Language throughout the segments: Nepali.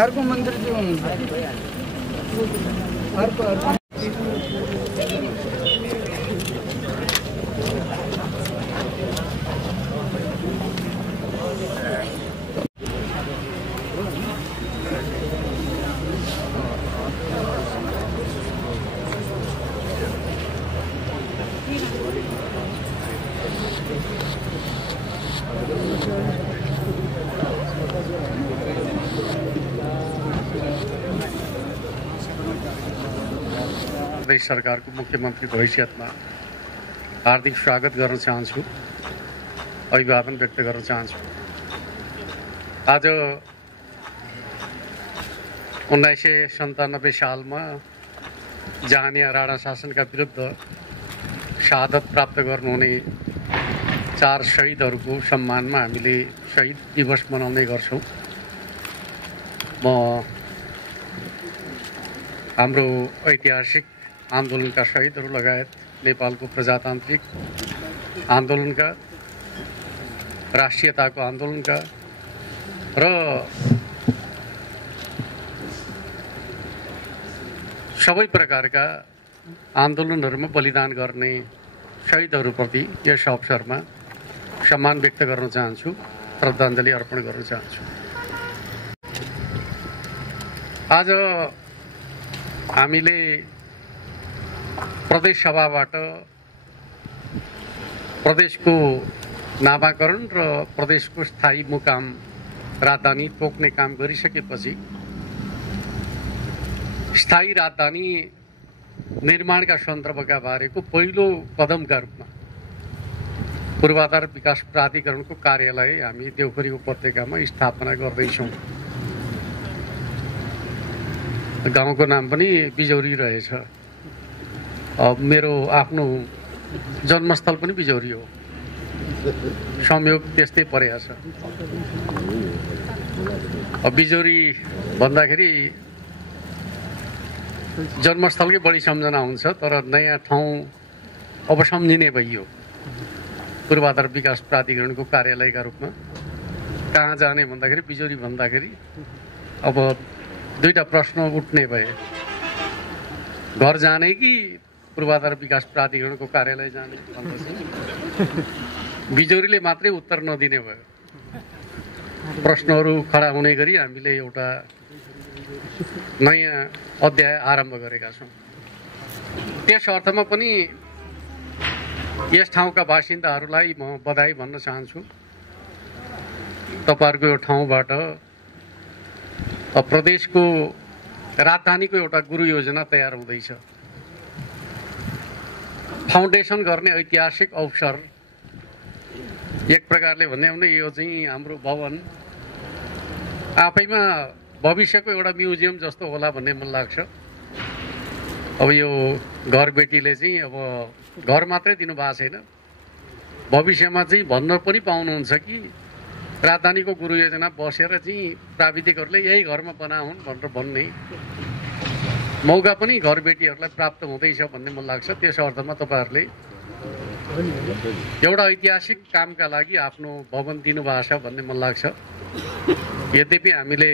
अर्को मन्दिर चाहिँ हुनुहुन्छ अर्को प्रदेश सरकारको मुख्यमन्त्रीको हैसियतमा हार्दिक स्वागत गर्न चाहन्छु, अभिवादन व्यक्त गर्न चाहन्छु। आज 1997 सालमा जहानिया राणा शासनका विरुद्ध शहादत प्राप्त गर्नुहुने 4 शहीदहरूको सम्मानमा हामीले शहीद दिवस मनाउने गर्छौँ। म हाम्रो ऐतिहासिक आन्दोलनका शहीदहरू लगायत नेपालको प्रजातान्त्रिक आन्दोलनका, राष्ट्रियताको आन्दोलनका र सबै प्रकारका आन्दोलनहरूमा बलिदान गर्ने शहीदहरूप्रति यस अवसरमा सम्मान व्यक्त गर्न चाहन्छु, श्रद्धाञ्जली अर्पण गर्न चाहन्छु। आज हामीले प्रदेश सभाबाट प्रदेशको नामाकरण र प्रदेशको स्थायी मुकाम राजधानी तोक्ने काम गरिसकेपछि स्थायी राजधानी निर्माणका सन्दर्भका बारेको पहिलो कदमका रूपमा पूर्वाधार विकास प्राधिकरणको कार्यालय हामी देउखरी उपत्यकामा स्थापना गर्दैछौँ। गाउँको नाम पनि बिजौरी रहेछ। मेरो आफ्नो जन्मस्थल पनि बिजौरी हो, संयोग त्यस्तै परेको छ। बिजौरी भन्दाखेरि जन्मस्थलकै बढी सम्झना हुन्छ, तर नयाँ ठाउँ अब सम्झिने भइयो। पूर्वाधार विकास प्राधिकरणको कार्यालयका रूपमा कहाँ जाने भन्दाखेरि बिजौरी भन्दाखेरि अब दुईटा प्रश्न उठ्ने भए, घर जाने कि पूर्वाधार विकास प्राधिकरणको कार्यालय जाने भनेपछि बिजौरीले मात्रै उत्तर नदिने भयो। प्रश्नहरू खडा हुने गरी हामीले एउटा नयाँ अध्याय आरम्भ गरेका छौँ। त्यस अर्थमा पनि यस ठाउँका बासिन्दाहरूलाई म बधाई भन्न चाहन्छु। तपाईँहरूको यो ठाउँबाट प्रदेशको राजधानीको एउटा गुरु योजना तयार हुँदैछ। फाउन्डेसन गर्ने ऐतिहासिक अवसर, एक प्रकारले भन्यो भने यो चाहिँ हाम्रो भवन आफैमा भविष्यको एउटा म्युजियम जस्तो होला भन्ने मन लाग्छ। अब यो घरबेटीले चाहिँ अब घर मात्रै दिनुभएको छैन, भविष्यमा चाहिँ भन्न पनि पाउनुहुन्छ कि राजधानीको गुरु योजना बसेर चाहिँ प्राविधिकहरूले यही घरमा बनाउन् भनेर भन्ने मौका पनि घरबेटीहरूलाई प्राप्त हुँदैछ भन्ने मन लाग्छ। त्यस अर्थमा तपाईँहरूले एउटा ऐतिहासिक कामका लागि आफ्नो भवन दिनुभएको छ भन्ने मन लाग्छ। यद्यपि हामीले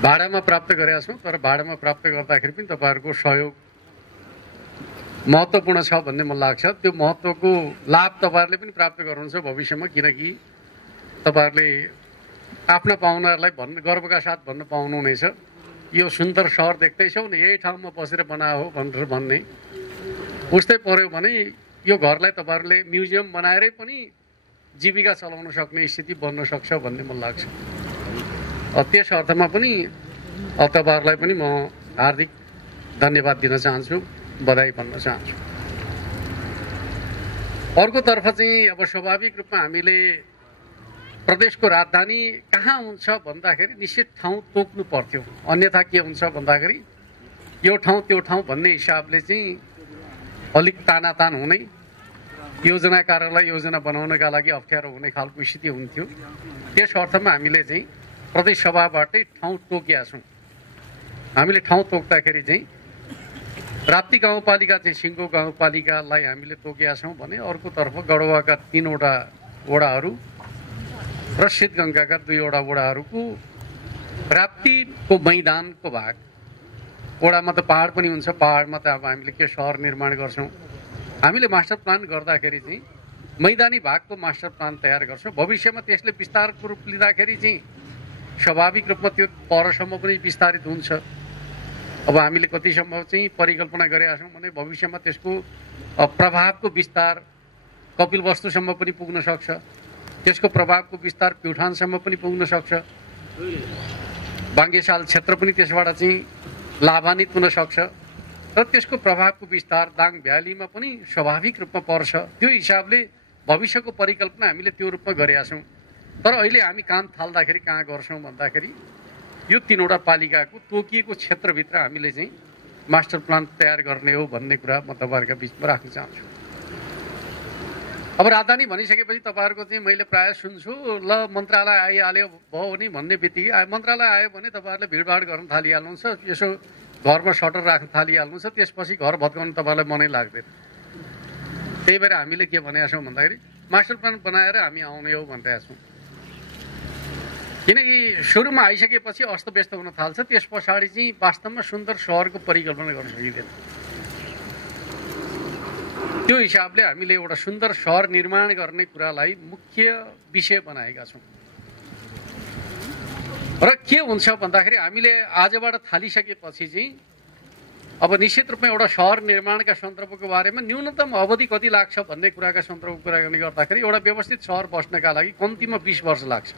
भाडामा प्राप्त गरेका छौँ, तर भाडामा प्राप्त गर्दाखेरि पनि तपाईँहरूको सहयोग महत्त्वपूर्ण छ भन्ने मन लाग्छ। त्यो महत्त्वको लाभ तपाईँहरूले पनि प्राप्त गर्नुहुन्छ भविष्यमा, किनकि तपाईँहरूले आफ्ना पाहुनाहरूलाई गर्वका साथ भन्न पाउनुहुनेछ, यो सुन्दर सहर देख्दैछौ नि, यही ठाउँमा बसेर बनायो हो भनेर भन्ने। उस्तै पर्यो भने यो घरलाई तपाईँहरूले म्युजियम बनाएरै पनि जीविका चलाउन सक्ने स्थिति बन्न सक्छ भन्ने मलाई लाग्छ। त्यस अर्थमा पनि तपाईँहरूलाई पनि म हार्दिक धन्यवाद दिन चाहन्छु, बधाई भन्न चाहन्छु। अर्कोतर्फ चाहिँ अब स्वाभाविक रूपमा हामीले प्रदेशको राजधानी कहाँ हुन्छ भन्दाखेरि निश्चित ठाउँ तोक्नु पर्थ्यो, अन्यथा के हुन्छ भन्दाखेरि यो ठाउँ त्यो ठाउँ भन्ने हिसाबले चाहिँ अलिक तानातान हुने, योजनाकारलाई योजना बनाउनका लागि अप्ठ्यारो हुने खालको स्थिति हुन्थ्यो। त्यस अर्थमा हामीले चाहिँ प्रदेश सभाबाटै ठाउँ तोकेका छौँ। हामीले ठाउँ तोक्दाखेरि चाहिँ राप्ती गाउँपालिका चाहिँ सिङ्गो गाउँपालिकालाई हामीले तोकेका छौँ भने अर्कोतर्फ गढवाका 3वटा वडाहरू र शीतगङ्गाका 2वटा वडाहरूको राप्तीको मैदानको भाग, वडामा त पहाड पनि हुन्छ, पहाडमा त अब हामीले के सहर निर्माण गर्छौँ, हामीले मास्टर प्लान गर्दाखेरि चाहिँ मैदानी भागको मास्टर प्लान तयार गर्छौँ। भविष्यमा त्यसले विस्तारको रूप लिँदाखेरि चाहिँ स्वाभाविक रूपमा त्यो परसम्म पनि विस्तारित हुन्छ। अब हामीले कतिसम्म चाहिँ परिकल्पना गरेका छौँ भने भविष्यमा त्यसको प्रभावको विस्तार कपिलवस्तुसम्म पनि पुग्न सक्छ, त्यसको प्रभावको विस्तार प्युठानसम्म पनि पुग्न सक्छ, बाङ्गेसाल क्षेत्र पनि त्यसबाट चाहिँ लाभान्वित हुन सक्छ र त्यसको प्रभावको विस्तार दाङ भ्यालीमा पनि स्वाभाविक रूपमा पर्छ। त्यो हिसाबले भविष्यको परिकल्पना हामीले त्यो रूपमा गरेका छौँ। तर अहिले हामी काम थाल्दाखेरि कहाँ गर्छौँ भन्दाखेरि यो 3वटा पालिकाको तोकिएको क्षेत्रभित्र हामीले चाहिँ मास्टर प्लान तयार गर्ने हो भन्ने कुरा म तपाईँहरूका बिचमा राख्न चाहन्छु। अब राजधानी भनिसकेपछि तपाईँहरूको चाहिँ मैले प्रायः सुन्छु, ल मन्त्रालय आइहाल्यो भयो नि भन्ने बित्तिकै मन्त्रालय आयो भने तपाईँहरूले भिडभाड गर्न थालिहाल्नुहुन्छ, यसो घरमा सटर राख्न थालिहाल्नुहुन्छ, त्यसपछि घर भत्काउनु तपाईँलाई मनै लाग्दैन। त्यही भएर हामीले के भनेका छौँ भन्दाखेरि मास्टर प्लान बनाएर हामी आउने हो भनिरहेका छौँ। किनकि सुरुमा आइसकेपछि अस्तव्यस्त हुन थाल्छ, त्यस पछाडि चाहिँ वास्तवमा सुन्दर सहरको परिकल्पना गर्न सकिँदैन। त्यो हिसाबले हामीले एउटा सुन्दर सहर निर्माण गर्ने कुरालाई मुख्य विषय बनाएका छौँ। र के हुन्छ भन्दाखेरि हामीले आजबाट थालिसकेपछि चाहिँ अब निश्चित रूपमा एउटा सहर निर्माणका सन्दर्भको बारेमा न्यूनतम अवधि कति लाग्छ भन्ने कुराका सन्दर्भको कुरा गर्ने गर्दाखेरि एउटा व्यवस्थित सहर बस्नका लागि कम्तीमा 20 वर्ष लाग्छ।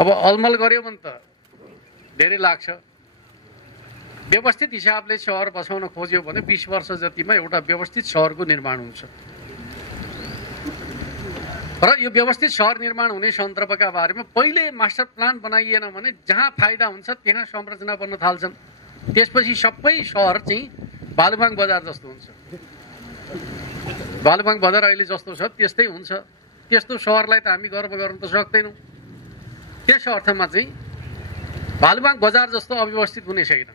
अब अलमल गर्यो भने त धेरै लाग्छ। व्यवस्थित हिसाबले सहर बसाउन खोज्यो भने 20 वर्ष जतिमा एउटा व्यवस्थित सहरको निर्माण हुन्छ। र यो व्यवस्थित सहर निर्माण हुने सन्दर्भका बारेमा पहिले मास्टर प्लान बनाइएन भने जहाँ फाइदा हुन्छ त्यहाँ संरचना बन्न थाल्छन्, त्यसपछि सबै सहर चाहिँ बालुवाङ बजार जस्तो हुन्छ। बालुवाङ बजार अहिले जस्तो छ त्यस्तै हुन्छ। त्यस्तो सहरलाई त हामी गर्व गर्न त सक्दैनौँ। त्यस अर्थमा चाहिँ बालुवाङ बजार जस्तो अव्यवस्थित हुने छैन।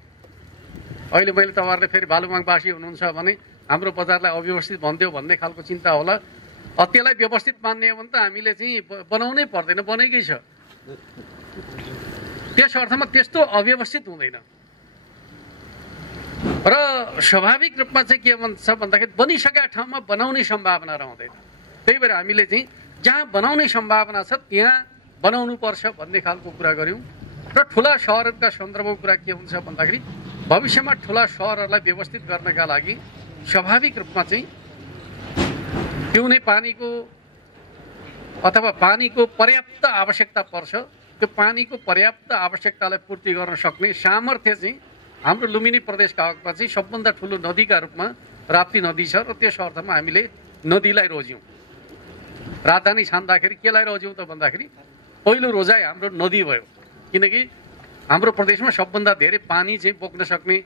अहिले मैले तपाईँहरूले फेरि बालुवाङवासी हुनुहुन्छ भने हाम्रो बजारलाई अव्यवस्थित भन्थ्यो भन्ने खालको चिन्ता होला। त्यसलाई व्यवस्थित मान्ने हो भने त हामीले चाहिँ बनाउनै पर्दैन, बनेकै छ। त्यस अर्थमा त्यस्तो अव्यवस्थित हुँदैन। र स्वाभाविक रूपमा चाहिँ के भन्छ भन्दाखेरि बनिसकेका ठाउँमा बनाउने सम्भावना रहँदैन। त्यही भएर हामीले चाहिँ जहाँ बनाउने सम्भावना छ त्यहाँ बनाउनु पर्छ भन्ने खालको कुरा गऱ्यौँ। र ठुला सहरहरूका सन्दर्भको कुरा के हुन्छ भन्दाखेरि भविष्यमा ठुला सहरहरूलाई व्यवस्थित गर्नका लागि स्वाभाविक रूपमा चाहिँ पिउने पानीको अथवा पानीको पर्याप्त आवश्यकता पर्छ। त्यो पानीको पर्याप्त आवश्यकतालाई पूर्ति गर्न सक्ने सामर्थ्य चाहिँ हाम्रो लुम्बिनी प्रदेशका हकमा चाहिँ सबभन्दा ठुलो नदीका रूपमा राप्ती नदी छ। र त्यस अर्थमा हामीले नदीलाई रोज्यौँ। राजधानी छान्दाखेरि केलाई रोज्यौँ त भन्दाखेरि पहिलो रोजाइ हाम्रो नदी भयो। किनकि हाम्रो प्रदेशमा सबभन्दा धेरै पानी चाहिँ बोक्न सक्ने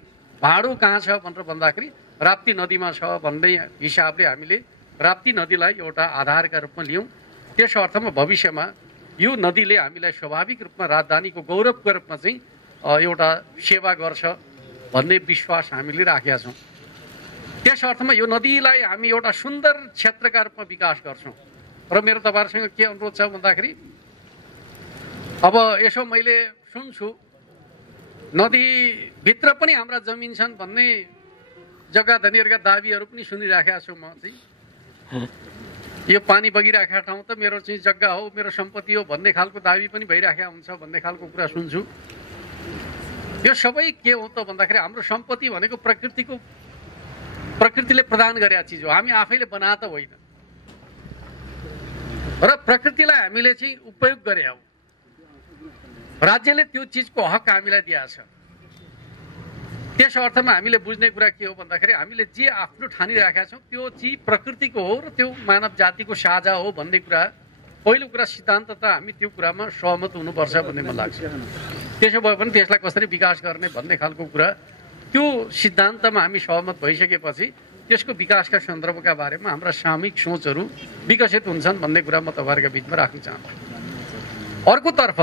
भाँडो कहाँ छ भनेर भन्दाखेरि राप्ती नदीमा छ भन्ने हिसाबले हामीले राप्ती नदीलाई एउटा आधारका रूपमा लियौँ। त्यस अर्थमा भविष्यमा यो नदीले हामीलाई स्वाभाविक रूपमा राजधानीको गौरवको रूपमा चाहिँ एउटा सेवा गर्छ भन्ने विश्वास हामीले राखेका छौँ। त्यस अर्थमा यो नदीलाई हामी एउटा सुन्दर क्षेत्रका रूपमा विकास गर्छौँ। र मेरो तपाईँहरूसँग के अनुरोध छ भन्दाखेरि अब यसो मैले सुन्छु नदीभित्र पनि हाम्रा जमिन छन् भन्ने जग्गा धनीहरूका दाबीहरू पनि सुनिराखेका छु। म चाहिँ यो पानी बगिरहेका ठाउँ त मेरो चाहिँ जग्गा हो, मेरो सम्पत्ति हो भन्ने खालको दाबी पनि भइराखेका हुन्छ भन्ने खालको कुरा सुन्छु। यो सबै के हो त भन्दाखेरि हाम्रो सम्पत्ति भनेको प्रकृतिले प्रदान गरेका चिज हो, हामी आफैले बना त होइन। र प्रकृतिलाई हामीले चाहिँ उपयोग गरे हो, राज्यले त्यो चिजको हक हामीलाई दिएको छ। त्यस अर्थमा हामीले बुझ्ने कुरा के हो भन्दाखेरि हामीले जे आफ्नो ठानिराखेका छौँ त्यो चिज प्रकृतिको हो र त्यो मानव जातिको साझा हो भन्ने कुरा पहिलो कुरा सिद्धान्त त हामी त्यो कुरामा सहमत हुनुपर्छ भन्ने मलाई लाग्छ। त्यसो भए पनि त्यसलाई कसरी विकास गर्ने भन्ने खालको कुरा त्यो सिद्धान्तमा हामी सहमत भइसकेपछि त्यसको विकासका सन्दर्भका बारेमा हाम्रा सामूहिक सोचहरू विकसित हुन्छन् भन्ने कुरा म तपाईँहरूका बिचमा राख्न चाहन्छु। अर्कोतर्फ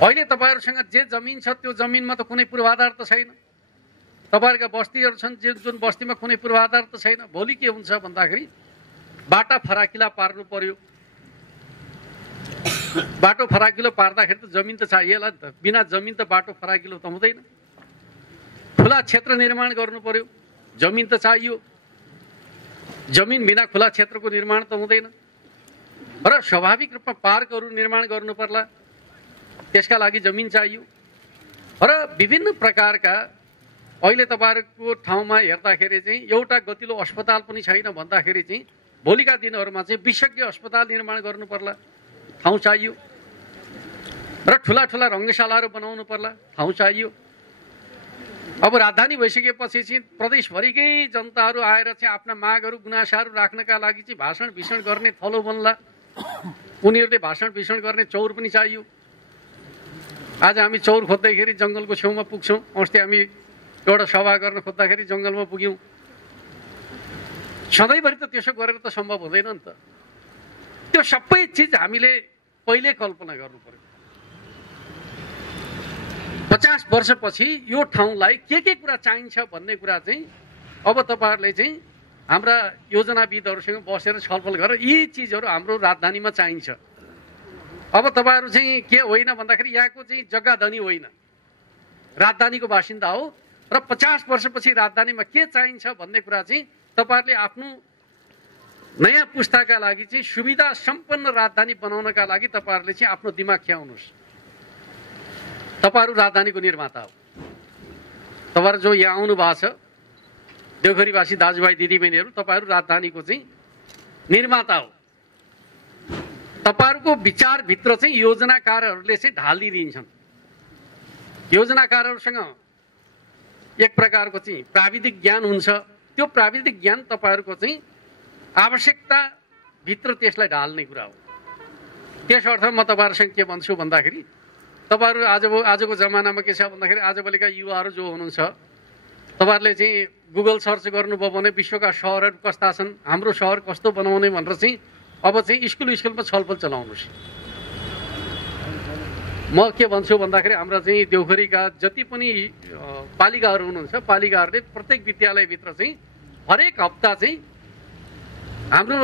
अहिले तपाईँहरूसँग जे जमिन छ त्यो जमिनमा त कुनै पूर्वाधार त छैन। तपाईँहरूका बस्तीहरू छन् जुन बस्तीमा कुनै पूर्वाधार त छैन। भोलि के हुन्छ भन्दाखेरि बाटा फराकिला पार्नु पर्यो। बाटो फराकिलो पार्दाखेरि त जमिन त चाहिएला नि त, बिना जमिन त बाटो फराकिलो त हुँदैन। खुला क्षेत्र निर्माण गर्नु पर्यो, जमिन त चाहियो। जमिन बिना खुला क्षेत्रको निर्माण त हुँदैन। र स्वाभाविक रूपमा पार्कहरू निर्माण गर्नु पर्ला, त्यसका लागि जमिन चाहियो। र विभिन्न प्रकारका अहिले तपाईँहरूको ठाउँमा हेर्दाखेरि चाहिँ एउटा गतिलो अस्पताल पनि छैन भन्दाखेरि चाहिँ भोलिका दिनहरूमा चाहिँ विशेषज्ञ अस्पताल निर्माण गर्नु पर्ला, ठाउँ चाहियो। र ठुला ठुला रङ्गशालाहरू बनाउनु पर्ला, ठाउँ चाहियो। अब राजधानी भइसकेपछि चाहिँ प्रदेशभरिकै जनताहरू आएर चाहिँ आफ्ना मागहरू गुनासाहरू राख्नका लागि चाहिँ भाषण भिषण गर्ने थलो बन्ला। उनीहरूले भाषण भिषण गर्ने चौर पनि चाहियो। आज हामी चौर खोज्दाखेरि जङ्गलको छेउमा पुग्छौँ। अस्ति हामी एउटा सभा गर्न खोज्दाखेरि जङ्गलमा पुग्यौँ। सधैँभरि त त्यसो गरेर त सम्भव हुँदैन नि त। त्यो सबै चिज हामीले पहिले कल्पना गर्नु पर्यो। 50 वर्षपछि यो ठाउँलाई के कुरा चाहिन्छ भन्ने कुरा चाहिँ अब तपाईँहरूले चाहिँ हाम्रा योजनाविदहरूसँग बसेर छलफल गरेर यी चिजहरू हाम्रो राजधानीमा चाहिन्छ। अब तपाईँहरू चाहिँ के होइन भन्दाखेरि यहाँको चाहिँ जग्गा धनी होइन, राजधानीको बासिन्दा हो। र 50 वर्षपछि राजधानीमा के चाहिन्छ भन्ने कुरा चाहिँ तपाईँहरूले आफ्नो नयाँ पुस्ताका लागि चाहिँ सुविधा सम्पन्न राजधानी बनाउनका लागि तपाईँहरूले चाहिँ आफ्नो दिमाग खियाउनुहोस्। तपाईँहरू राजधानीको निर्माता हो। तपाईँहरू जो यहाँ आउनु भएको छ देवघरीवासी दाजुभाइ दिदीबहिनीहरू, तपाईँहरू राजधानीको चाहिँ निर्माता हो। तपाईँहरूको विचारभित्र चाहिँ योजनाकारहरूले चाहिँ ढालिदिन्छन्। योजनाकारहरूसँग एक प्रकारको चाहिँ प्राविधिक ज्ञान हुन्छ। त्यो प्राविधिक ज्ञान तपाईँहरूको चाहिँ आवश्यकताभित्र त्यसलाई ढाल्ने कुरा हो। त्यस अर्थमा म तपाईँहरूसँग के भन्छु भन्दाखेरि तपाईँहरू आजको जमानामा के छ भन्दाखेरि आजभोलिका युवाहरू जो हुनुहुन्छ तपाईँहरूले चाहिँ गुगल सर्च गर्नुभयो भने विश्वका सहरहरू कस्ता छन्, हाम्रो सहर कस्तो बनाउने भनेर चाहिँ अब चाहिँ स्कुलमा छलफल चलाउनुहोस्। म के भन्छु भन्दाखेरि हाम्रा चाहिँ देवघरीका जति पनि पालिकाहरू हुनुहुन्छ, पालिकाहरूले प्रत्येक विद्यालयभित्र चाहिँ हरेक हप्ता चाहिँ हाम्रो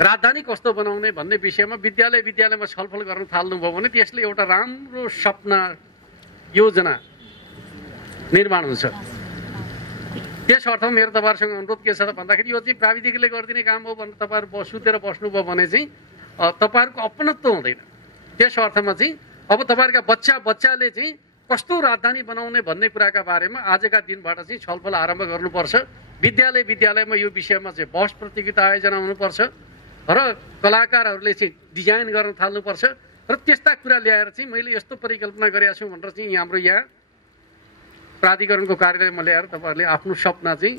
राजधानी कस्तो बनाउने भन्ने विषयमा विद्यालयमा छलफल गर्न थाल्नुभयो भने त्यसले एउटा राम्रो सपना योजना निर्माण हुन्छ। त्यस अर्थमा मेरो तपाईँहरूसँग अनुरोध के छ त भन्दाखेरि यो चाहिँ प्राविधिकले गरिदिने काम हो भनेर तपाईँहरू सुतेर बस्नुभयो भने चाहिँ तपाईँहरूको अपनत्व हुँदैन। त्यस अर्थमा चाहिँ अब तपाईँहरूका बच्चाले चाहिँ कस्तो राजधानी बनाउने भन्ने कुराका बारेमा आजका दिनबाट चाहिँ छलफल आरम्भ गर्नुपर्छ। विद्यालयमा यो विषयमा चाहिँ बहस प्रतियोगिता आयोजना हुनुपर्छ र कलाकारहरूले चाहिँ डिजाइन गर्न थाल्नुपर्छ। र त्यस्ता कुरा ल्याएर चाहिँ मैले यस्तो परिकल्पना गरेको छु भनेर चाहिँ हाम्रो यहाँ प्राधिकरणको कार्यालयमा ल्याएर तपाईँहरूले आफ्नो सपना चाहिँ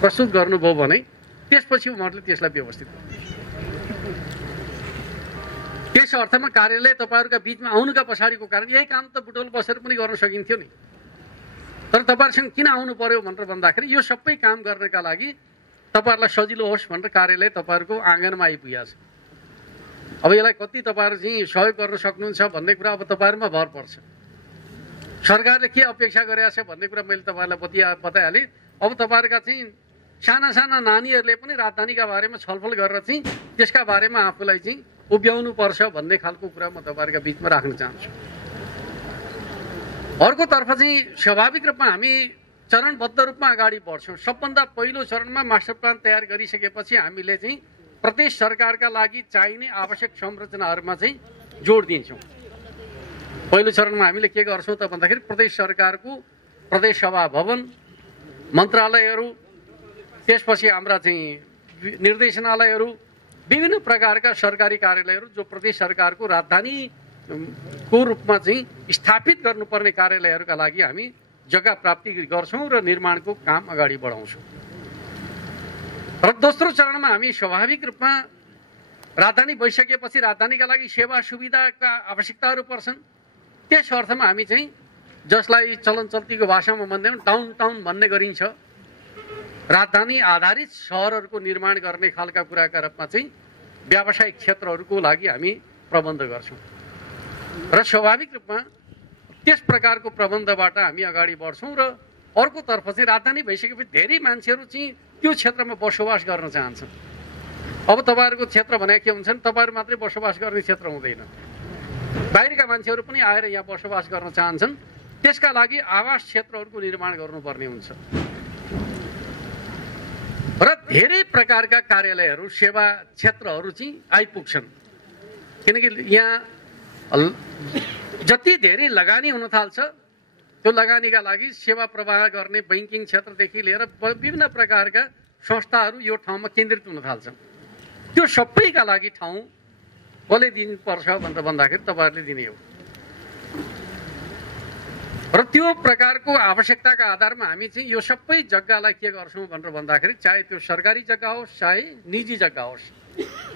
प्रस्तुत गर्नुभयो भने त्यसपछि उहाँहरूले त्यसलाई व्यवस्थित गर्नु। त्यस अर्थमा कार्यालय तपाईँहरूका बिचमा आउनुका पछाडिको कारण यही काम त बुटोल बसेर पनि गर्न सकिन्थ्यो नि। तर तपाईँहरूसँग किन आउनु पर्यो भनेर भन्दाखेरि यो सबै काम गर्नका लागि तपाईँहरूलाई सजिलो होस् भनेर कार्यालय तपाईँहरूको आँगनमा आइपुगेको छ। अब यसलाई कति तपाईँहरू चाहिँ सहयोग गर्न सक्नुहुन्छ भन्ने कुरा अब तपाईँहरूमा भर पर्छ। सरकारले के अपेक्षा गरेको छ भन्ने कुरा मैले तपाईँहरूलाई बताइहालेँ। अब तपाईँहरूका चाहिँ साना नानीहरूले पनि राजधानीका बारेमा छलफल गरेर चाहिँ त्यसका बारेमा आफूलाई चाहिँ उभ्याउनु पर्छ भन्ने खालको कुरा म तपाईँहरूका बिचमा राख्न चाहन्छु। अर्कोतर्फ चाहिँ स्वाभाविक रूपमा हामी चरणबद्ध रूपमा अगाडि बढ्छौँ। सबभन्दा पहिलो चरणमा मास्टर प्लान तयार गरिसकेपछि हामीले चाहिँ प्रदेश सरकारका लागि चाहिने आवश्यक संरचनाहरूमा चाहिँ जोड दिन्छौँ। पहिलो चरणमा हामीले के गर्छौँ त भन्दाखेरि प्रदेश सरकारको प्रदेश सभा भवन, मन्त्रालयहरू, त्यसपछि हाम्रा चाहिँ निर्देशनालयहरू, विभिन्न प्रकारका सरकारी कार्यालयहरू जो प्रदेश सरकारको राजधानीको रूपमा चाहिँ स्थापित गर्नुपर्ने कार्यालयहरूका लागि हामी जग्गा प्राप्ति गर्छौँ र निर्माणको काम अगाडि बढाउँछौँ। र दोस्रो चरणमा हामी स्वाभाविक रूपमा राजधानी भइसकेपछि राजधानीका लागि सेवा सुविधाका आवश्यकताहरू पर्छन्। त्यस अर्थमा हामी चाहिँ जसलाई चलन चल्तीको भाषामा भन्दैनौँ डाउन टाउन भन्ने गरिन्छ, राजधानी आधारित सहरहरूको निर्माण गर्ने खालका कुराका रूपमा चाहिँ व्यावसायिक क्षेत्रहरूको लागि हामी प्रबन्ध गर्छौँ। र स्वाभाविक रूपमा त्यस प्रकारको प्रबन्धबाट हामी अगाडि बढ्छौँ। र अर्कोतर्फ चाहिँ राजधानी भइसकेपछि धेरै मान्छेहरू चाहिँ त्यो क्षेत्रमा बसोबास गर्न चाहन्छन्। अब तपाईँहरूको क्षेत्र भने के हुन्छ नि, तपाईँहरू मात्रै बसोबास गर्ने क्षेत्र हुँदैन, बाहिरका मान्छेहरू पनि आएर यहाँ बसोबास गर्न चाहन्छन्। त्यसका लागि आवास क्षेत्रहरूको निर्माण गर्नुपर्ने हुन्छ र धेरै प्रकारका कार्यालयहरू, सेवा क्षेत्रहरू चाहिँ आइपुग्छन्। किनकि यहाँ जति धेरै लगानी हुन थाल्छ त्यो लगानीका लागि सेवा प्रवाह गर्ने बैंकिङ क्षेत्रदेखि लिएर विभिन्न प्रकारका संस्थाहरू यो ठाउँमा केन्द्रित हुन थाल्छन्। त्यो सबैका लागि ठाउँ कसले दिनुपर्छ भनेर भन्दाखेरि तपाईँहरूले दिने हो। र त्यो प्रकारको आवश्यकताका आधारमा हामी चाहिँ यो सबै जग्गालाई के गर्छौँ भनेर भन्दाखेरि चाहे त्यो सरकारी जग्गा होस् चाहे निजी जग्गा होस्,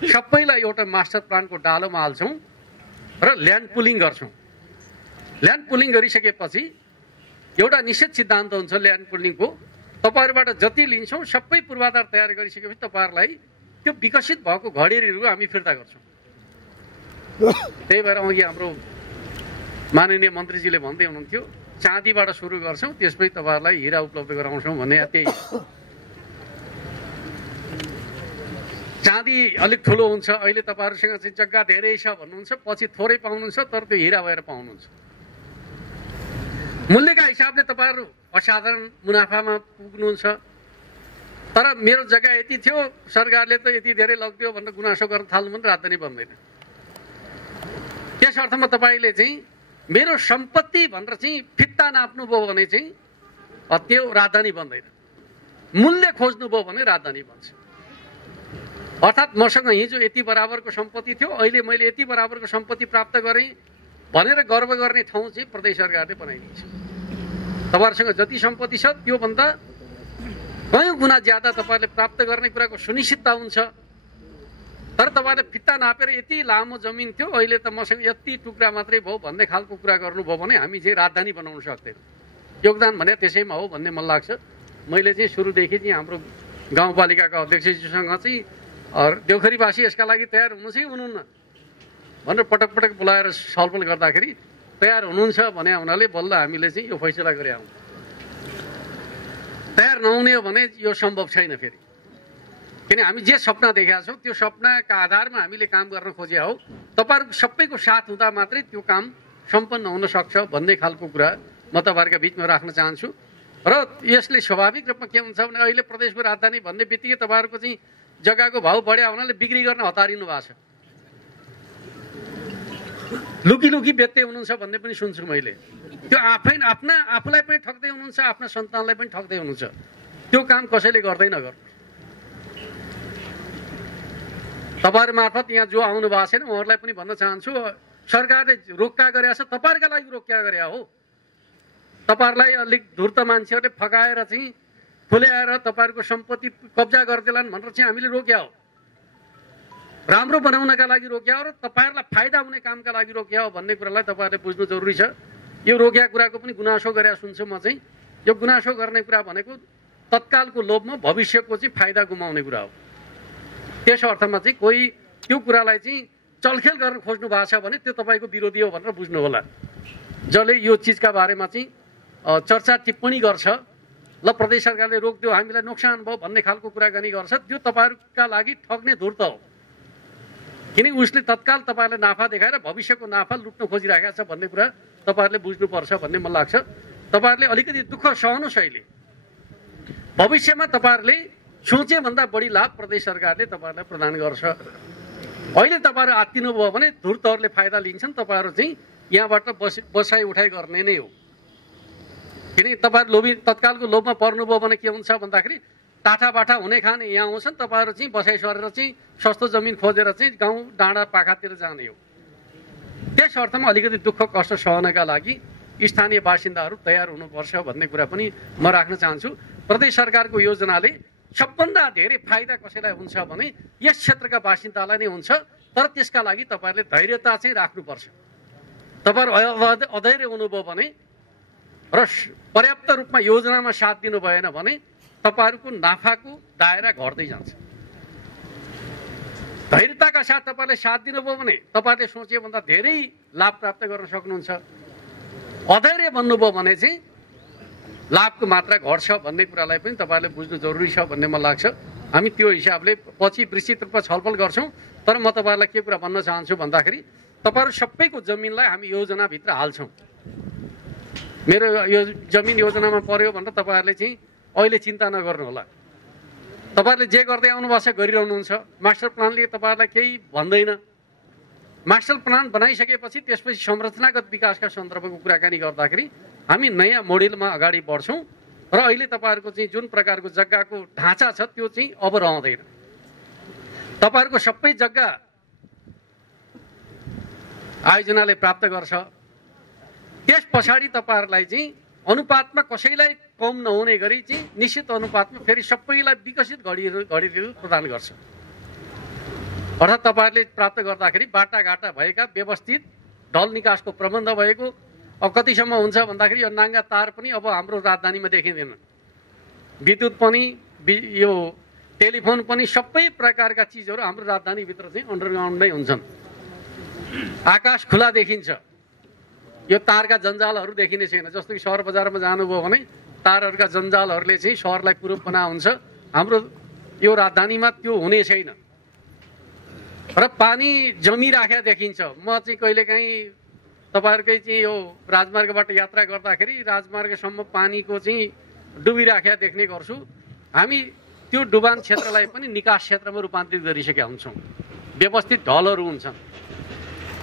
सबैलाई एउटा मास्टर प्लानको डालोमा हाल्छौँ र ल्यान्ड पुलिङ गर्छौँ। ल्यान्ड पुलिङ गरिसकेपछि एउटा निश्चित सिद्धान्त हुन्छ ल्यान्ड पुलिङको, तपाईँहरूबाट जति लिन्छौँ सबै पूर्वाधार तयार गरिसकेपछि तपाईँहरूलाई त्यो विकसित भएको घडेरीहरू हामी फिर्ता गर्छौँ। त्यही भएर अघि हाम्रो माननीय मन्त्रीजीले भन्दै हुनुहुन्थ्यो चाँदीबाट सुरु गर्छौँ, त्यसपछि तपाईँहरूलाई हिरा उपलब्ध गराउँछौँ भन्ने। त्यही चाँदी अलिक ठुलो हुन्छ, अहिले तपाईँहरूसँग चाहिँ जग्गा धेरै छ भन्नुहुन्छ, पछि थोरै पाउनुहुन्छ, तर त्यो हिरा भएर पाउनुहुन्छ। मूल्यका हिसाबले तपाईँहरू असाधारण मुनाफामा पुग्नुहुन्छ। तर मेरो जग्गा यति थियो, सरकारले त यति धेरै लग्यो भनेर गुनासो गर्न थाल्नु भने राजधानी बन्दैन। त्यस अर्थमा तपाईँले चाहिँ मेरो सम्पत्ति भनेर चाहिँ फित्ता नाप्नुभयो भने चाहिँ त्यो राजधानी बन्दैन। मूल्य खोज्नुभयो भने राजधानी बन्छ। अर्थात् मसँग हिजो यति बराबरको सम्पत्ति थियो, अहिले मैले यति बराबरको सम्पत्ति प्राप्त गरेँ भनेर गर्व गर्ने ठाउँ चाहिँ प्रदेश सरकारले बनाइदिन्छ। तपाईँहरूसँग जति सम्पत्ति छ त्योभन्दा कयौँ गुणा ज्यादा तपाईँहरूले प्राप्त गर्ने कुराको सुनिश्चितता हुन्छ। तर तपाईँले फित्ता नापेर यति लामो जमिन थियो, अहिले त मसँग यति टुक्रा मात्रै भयो भन्ने खालको कुरा गर्नुभयो भने हामी चाहिँ राजधानी बनाउन सक्दैनौँ। योगदान भने त्यसैमा हो भन्ने मलाई लाग्छ। मैले चाहिँ सुरुदेखि चाहिँ हाम्रो गाउँपालिकाका अध्यक्षजीसँग चाहिँ देउखरीवासी यसका लागि तयार हुनुहुन्छ कि हुनुहुन्न भनेर पटक पटक बोलाएर छलफल गर्दाखेरि तयार हुनुहुन्छ भने हुनाले बल्ल हामीले चाहिँ यो फैसला गरे आउँ। तयार नहुने हो भने यो सम्भव छैन फेरि। किन हामी जे सपना देखेका छौँ त्यो सपनाका आधारमा हामीले काम गर्न खोजे हो। तपाईँहरूको सबैको साथ हुँदा मात्रै त्यो काम सम्पन्न हुन सक्छ भन्ने खालको कुरा म तपाईँहरूका बिचमा राख्न चाहन्छु। र यसले स्वाभाविक रूपमा के हुन्छ भने अहिले प्रदेशको राजधानी भन्ने बित्तिकै तपाईँहरूको चाहिँ जग्गाको भाउ बढ्या हुनाले बिक्री गर्न हतारिनु भएको छ। लुकी लुकी बेच्दै हुनुहुन्छ भन्ने पनि सुन्छु मैले। त्यो आफूलाई पनि ठग्दै हुनुहुन्छ, आफ्ना सन्तानलाई पनि ठग्दै हुनुहुन्छ। त्यो काम कसैले गर्दैन गर्नु। तपाईँहरू मार्फत यहाँ जो आउनु भएको छैन उहाँहरूलाई पनि भन्न चाहन्छु, सरकारले रोक्का गरेका छ, तपाईँहरूका लागि रोक्या गरे हो। तपाईँहरूलाई अलिक धूर्त मान्छेहरूले फकाएर चाहिँ फुल्याएर तपाईँहरूको सम्पत्ति कब्जा गरिदेलान् भनेर चाहिँ हामीले रोक्या हो। राम्रो बनाउनका लागि रोक्या हो र तपाईँहरूलाई फाइदा हुने कामका लागि रोक्या हो भन्ने कुरालाई तपाईँहरूले बुझ्नु जरुरी छ। यो रोक्या कुराको पनि गुनासो गरेर सुन्छु म चाहिँ। यो गुनासो गर्ने कुरा भनेको तत्कालको लोभमा भविष्यको चाहिँ फाइदा गुमाउने कुरा हो। त्यस अर्थमा चाहिँ कोही त्यो कुरालाई चाहिँ चलखेल गर्न खोज्नु भएको छ भने त्यो तपाईँको विरोधी हो भनेर बुझ्नु होला। जसले यो चिजका बारेमा चाहिँ चर्चा टिप्पणी गर्छ, ल प्रदेश सरकारले रोकिदियो हामीलाई नोक्सान भयो भन्ने खालको कुराकानी गर्छ, त्यो तपाईँहरूका लागि ठग्ने धूर्त हो। किनकि उसले तत्काल तपाईँहरूलाई नाफा देखाएर भविष्यको नाफा लुट्न खोजिरहेको छ भन्ने कुरा तपाईँहरूले बुझ्नुपर्छ भन्ने मलाई लाग्छ। तपाईँहरूले अलिकति दुःख सहनुहोस्। अहिले भविष्यमा तपाईँहरूले सोचे भन्दा बढी लाभ प्रदेश सरकारले तपाईँहरूलाई प्रदान गर्छ। अहिले तपाईँहरू आत्तिनु भयो भने धूर्तहरूले फाइदा लिन्छन्, तपाईँहरू चाहिँ यहाँबाट बसाइ उठाइ गर्ने नै हो। किनकि तपाईँहरू लोभी तत्कालको लोभमा पर्नुभयो भने के हुन्छ भन्दाखेरि टाठा बाठा हुने खाने यहाँ आउँछन्, तपाईँहरू चाहिँ बसाइ सरेर चाहिँ सस्तो जमिन खोजेर चाहिँ गाउँ डाँडा पाखातिर जाने हो। त्यस अर्थमा अलिकति दुःख कष्ट सहनका लागि स्थानीय बासिन्दाहरू तयार हुनुपर्छ भन्ने कुरा पनि म राख्न चाहन्छु। प्रदेश सरकारको योजनाले सबभन्दा धेरै फाइदा कसैलाई हुन्छ भने यस क्षेत्रका बासिन्दालाई नै हुन्छ। तर त्यसका लागि तपाईँहरूले धैर्यता चाहिँ राख्नुपर्छ। तपाईँहरू अधैर्य हुनुभयो भने र पर्याप्त रूपमा योजनामा साथ दिनु भएन भने तपाईँहरूको नाफाको दायरा घट्दै जान्छ। धैर्यताका साथ तपाईँले साथ दिनुभयो भने तपाईँले सोचेभन्दा धेरै लाभ प्राप्त गर्न सक्नुहुन्छ। अधैर्य बन्नुभयो भने चाहिँ लाभको मात्रा घट्छ भन्ने कुरालाई पनि तपाईँहरूले बुझ्नु जरुरी छ भन्ने मलाई लाग्छ। हामी त्यो हिसाबले पछि विस्तृत रूपमा छलफल गर्छौँ। तर म तपाईँहरूलाई के कुरा भन्न चाहन्छु भन्दाखेरि तपाईँहरू सबैको जमिनलाई हामी योजनाभित्र हाल्छौँ। मेरो यो जमिन योजनामा पर्यो भनेर तपाईँहरूले चाहिँ अहिले चिन्ता नगर्नुहोला। तपाईँहरूले जे गर्दै आउनुभएको छ गरिरहनुहुन्छ। मास्टर प्लानले तपाईँहरूलाई केही भन्दैन। मास्टर प्लान बनाइसकेपछि त्यसपछि संरचनागत विकासका सन्दर्भको कुराकानी गर्दाखेरि हामी नयाँ मोडेलमा अगाडि बढ्छौँ र अहिले तपाईँहरूको चाहिँ जुन प्रकारको जग्गाको ढाँचा छ त्यो चाहिँ अब रहँदैन। तपाईँहरूको सबै जग्गा आयोजनाले प्राप्त गर्छ। त्यस पछाडि तपाईँहरूलाई चाहिँ अनुपातमा कसैलाई कम नहुने गरी चाहिँ निश्चित अनुपातमा फेरि सबैलाई विकसित घडीहरू प्रदान गर्छ। अर्थात् तपाईँहरूले प्राप्त गर्दाखेरि बाटाघाटा भएका व्यवस्थित ढल निकासको प्रबन्ध भएको अब कतिसम्म हुन्छ भन्दाखेरि यो नाङ्गा तार पनि अब हाम्रो राजधानीमा देखिँदैन। विद्युत पनि यो टेलिफोन पनि सबै प्रकारका चिजहरू हाम्रो राजधानीभित्र चाहिँ अन्डरग्राउन्ड नै हुन्छन्। आकाश खुला देखिन्छ। यो तारका जन्जालहरू देखिने छैन। जस्तो कि सहर बजारमा जानुभयो भने तारहरूका जन्जालहरूले चाहिँ सहरलाई कुरूप बनाउँछ। हाम्रो यो राजधानीमा त्यो हुने छैन र पानी जमिराखेको देखिन्छ। म चाहिँ कहिलेकाहीँ तपाईँहरूकै चाहिँ यो राजमार्गबाट यात्रा गर्दाखेरि राजमार्गसम्म पानीको चाहिँ डुबिराखेको देख्ने गर्छु। हामी त्यो डुबान क्षेत्रलाई पनि निकास क्षेत्रमा रूपान्तरित गरिसकेका हुन्छौँ। व्यवस्थित ढलहरू हुन्छन्।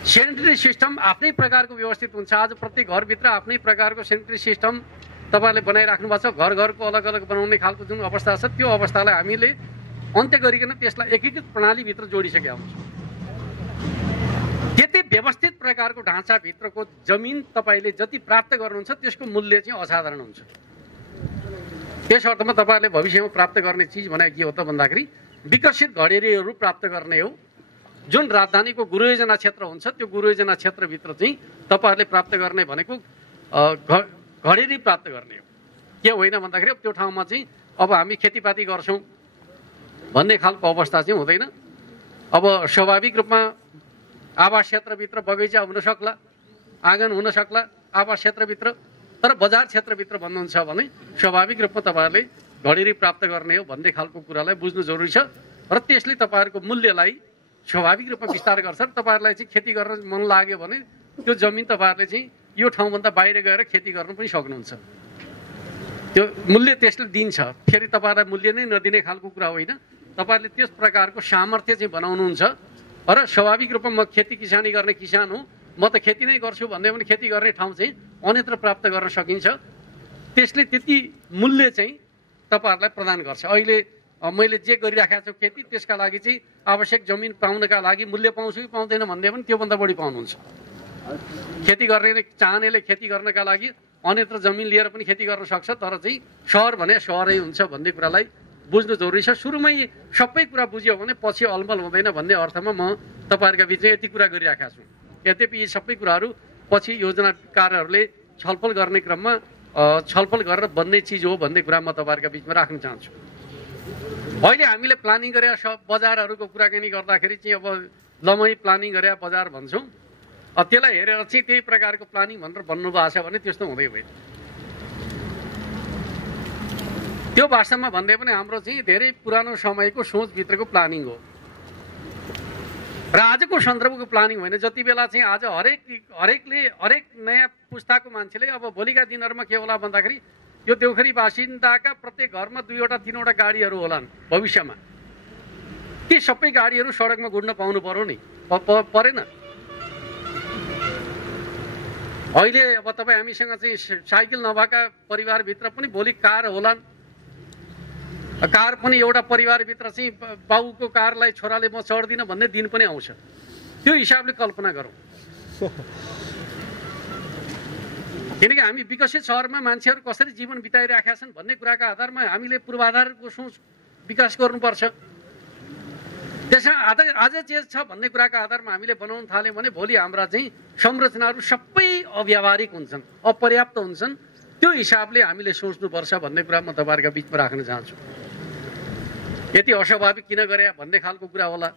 सेनिटरी सिस्टम आफ्नै प्रकारको व्यवस्थित हुन्छ। आज प्रत्येक घरभित्र आफ्नै प्रकारको सेनिटरी सिस्टम तपाईँहरूले बनाइराख्नु भएको छ। घर घरको अलग अलग बनाउने खालको जुन अवस्था छ त्यो अवस्थालाई हामीले अन्त्य गरिकन त्यसलाई एकीकृत प्रणालीभित्र जोडिसकेका हुन्छौँ। त्यति व्यवस्थित प्रकारको ढाँचाभित्रको जमिन तपाईँले जति प्राप्त गर्नुहुन्छ त्यसको मूल्य चाहिँ असाधारण हुन्छ। त्यस अर्थमा तपाईँहरूले भविष्यमा प्राप्त गर्ने चिज भनेको के हो त भन्दाखेरि विकसित घडेरीहरू प्राप्त गर्ने हो। जुन राजधानीको गुरुयोजना क्षेत्र हुन्छ त्यो गुरुयोजना क्षेत्रभित्र चाहिँ तपाईँहरूले प्राप्त गर्ने भनेको घडेरी प्राप्त गर्ने हो। के होइन भन्दाखेरि त्यो ठाउँमा चाहिँ अब हामी खेतीपाती गर्छौँ भन्ने खालको अवस्था चाहिँ हुँदैन। अब स्वाभाविक रूपमा आवास क्षेत्रभित्र बगैँचा हुन सक्ला, आँगन हुन सक्ला आवास क्षेत्रभित्र। तर बजार क्षेत्रभित्र भन्नुहुन्छ भने स्वाभाविक रूपमा तपाईँहरूले घडेरी प्राप्त गर्ने हो भन्ने खालको कुरालाई बुझ्नु जरुरी छ र त्यसले तपाईँहरूको मूल्यलाई स्वाभाविक रूपमा विस्तार गर्छ। तपाईँहरूलाई चाहिँ खेती गर्न मन लाग्यो भने त्यो जमिन तपाईँहरूले चाहिँ यो ठाउँभन्दा बाहिर गएर खेती गर्न पनि सक्नुहुन्छ। त्यो मूल्य त्यसले दिन्छ। फेरि तपाईँहरूलाई मूल्य नै नदिने खालको कुरा होइन। तपाईँहरूले त्यस प्रकारको सामर्थ्य चाहिँ बनाउनुहुन्छ र स्वाभाविक रूपमा म खेती किसानी गर्ने किसान हुँ, म त खेती नै गर्छु भन्दै पनि खेती गर्ने ठाउँ चाहिँ अन्यत्र प्राप्त गर्न सकिन्छ। त्यसले त्यति मूल्य चाहिँ तपाईँहरूलाई प्रदान गर्छ। अहिले मैले जे गरिराखेको छु खेती त्यसका लागि चाहिँ आवश्यक जमिन पाउनका लागि मूल्य पाउँछु कि पाउँदैन भन्दै पनि त्योभन्दा बढी पाउनुहुन्छ। खेती गर्ने चाहनेले खेती गर्नका लागि अन्यत्र जमिन लिएर पनि खेती गर्न सक्छ। तर चाहिँ सहर भने सहरै हुन्छ भन्ने कुरालाई बुझ्नु जरुरी छ। सुरुमै सबै कुरा बुझ्यो भने पछि अलमल हुँदैन भन्ने अर्थमा म तपाईँहरूका बिचमा यति कुरा गरिराखेको छु। यद्यपि यी सबै कुराहरू पछि योजनाकारहरूले छलफल गर्ने क्रममा छलफल गरेर बन्ने चिज हो भन्ने कुरा म तपाईँहरूका बिचमा राख्न चाहन्छु। अहिले हामीले प्लानिङ गरे बजारहरूको कुराकानी गर्दाखेरि चाहिँ अब लम्मै प्लानिङ गरे बजार भन्छौँ। त्यसलाई हेरेर चाहिँ त्यही प्रकारको प्लानिङ भनेर भन्नुभएको छ भने त्यस्तो हुँदै होइन। त्यो भाषामा भन्दै पनि हाम्रो चाहिँ धेरै पुरानो समयको सोचभित्रको प्लानिङ हो र आजको सन्दर्भको प्लानिङ होइन। जति बेला चाहिँ आज हरेक नयाँ पुस्ताको मान्छेले अब भोलिका दिनहरूमा के होला भन्दाखेरि यो देउखरी बासिन्दाका प्रत्येक घरमा 2वटा 3वटा गाडीहरू होलान् भविष्यमा। ती सबै गाडीहरू सडकमा गुड्न पाउनु पर्यो नि, परेन। अहिले अब तपाईँ हामीसँग चाहिँ साइकल नभएका परिवारभित्र पनि भोलि कार होलान्। कार पनि एउटा परिवारभित्र चाहिँ बाउको कारलाई छोराले म चढ्दिनँ भन्ने दिन पनि आउँछ। त्यो हिसाबले कल्पना गरौँ। किनकि हामी विकसित सहरमा मान्छेहरू कसरी जीवन बिताइराखेका छन् भन्ने कुराका आधारमा हामीले पूर्वाधारको सोच विकास गर्नुपर्छ। त्यसमा आज जे छ भन्ने कुराका आधारमा हामीले बनाउन थाल्यौँ भने भोलि हाम्रा चाहिँ संरचनाहरू सबै अव्यावहारिक हुन्छन्, अपर्याप्त हुन्छन्। त्यो हिसाबले हामीले सोच्नुपर्छ भन्ने कुरा म तपाईँहरूका बिचमा राख्न चाहन्छु। यति अस्वाभाविक किन गरे भन्ने खालको कुरा होला।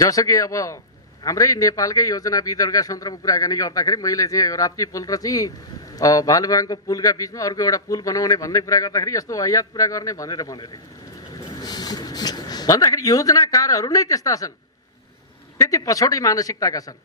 जसो कि अब हाम्रै नेपालकै योजनाविदहरूका सन्दर्भमा कुराकानी गर्दाखेरि मैले चाहिँ राप्ती पुल र चाहिँ भालुवाङको पुलका बिचमा अर्को एउटा पुल बनाउने भन्ने कुरा गर्दाखेरि यस्तो वाहियात कुरा गर्ने भनेर भन्दाखेरि योजनाकारहरू नै त्यस्ता छन्, त्यति पछौटे मानसिकताका छन्।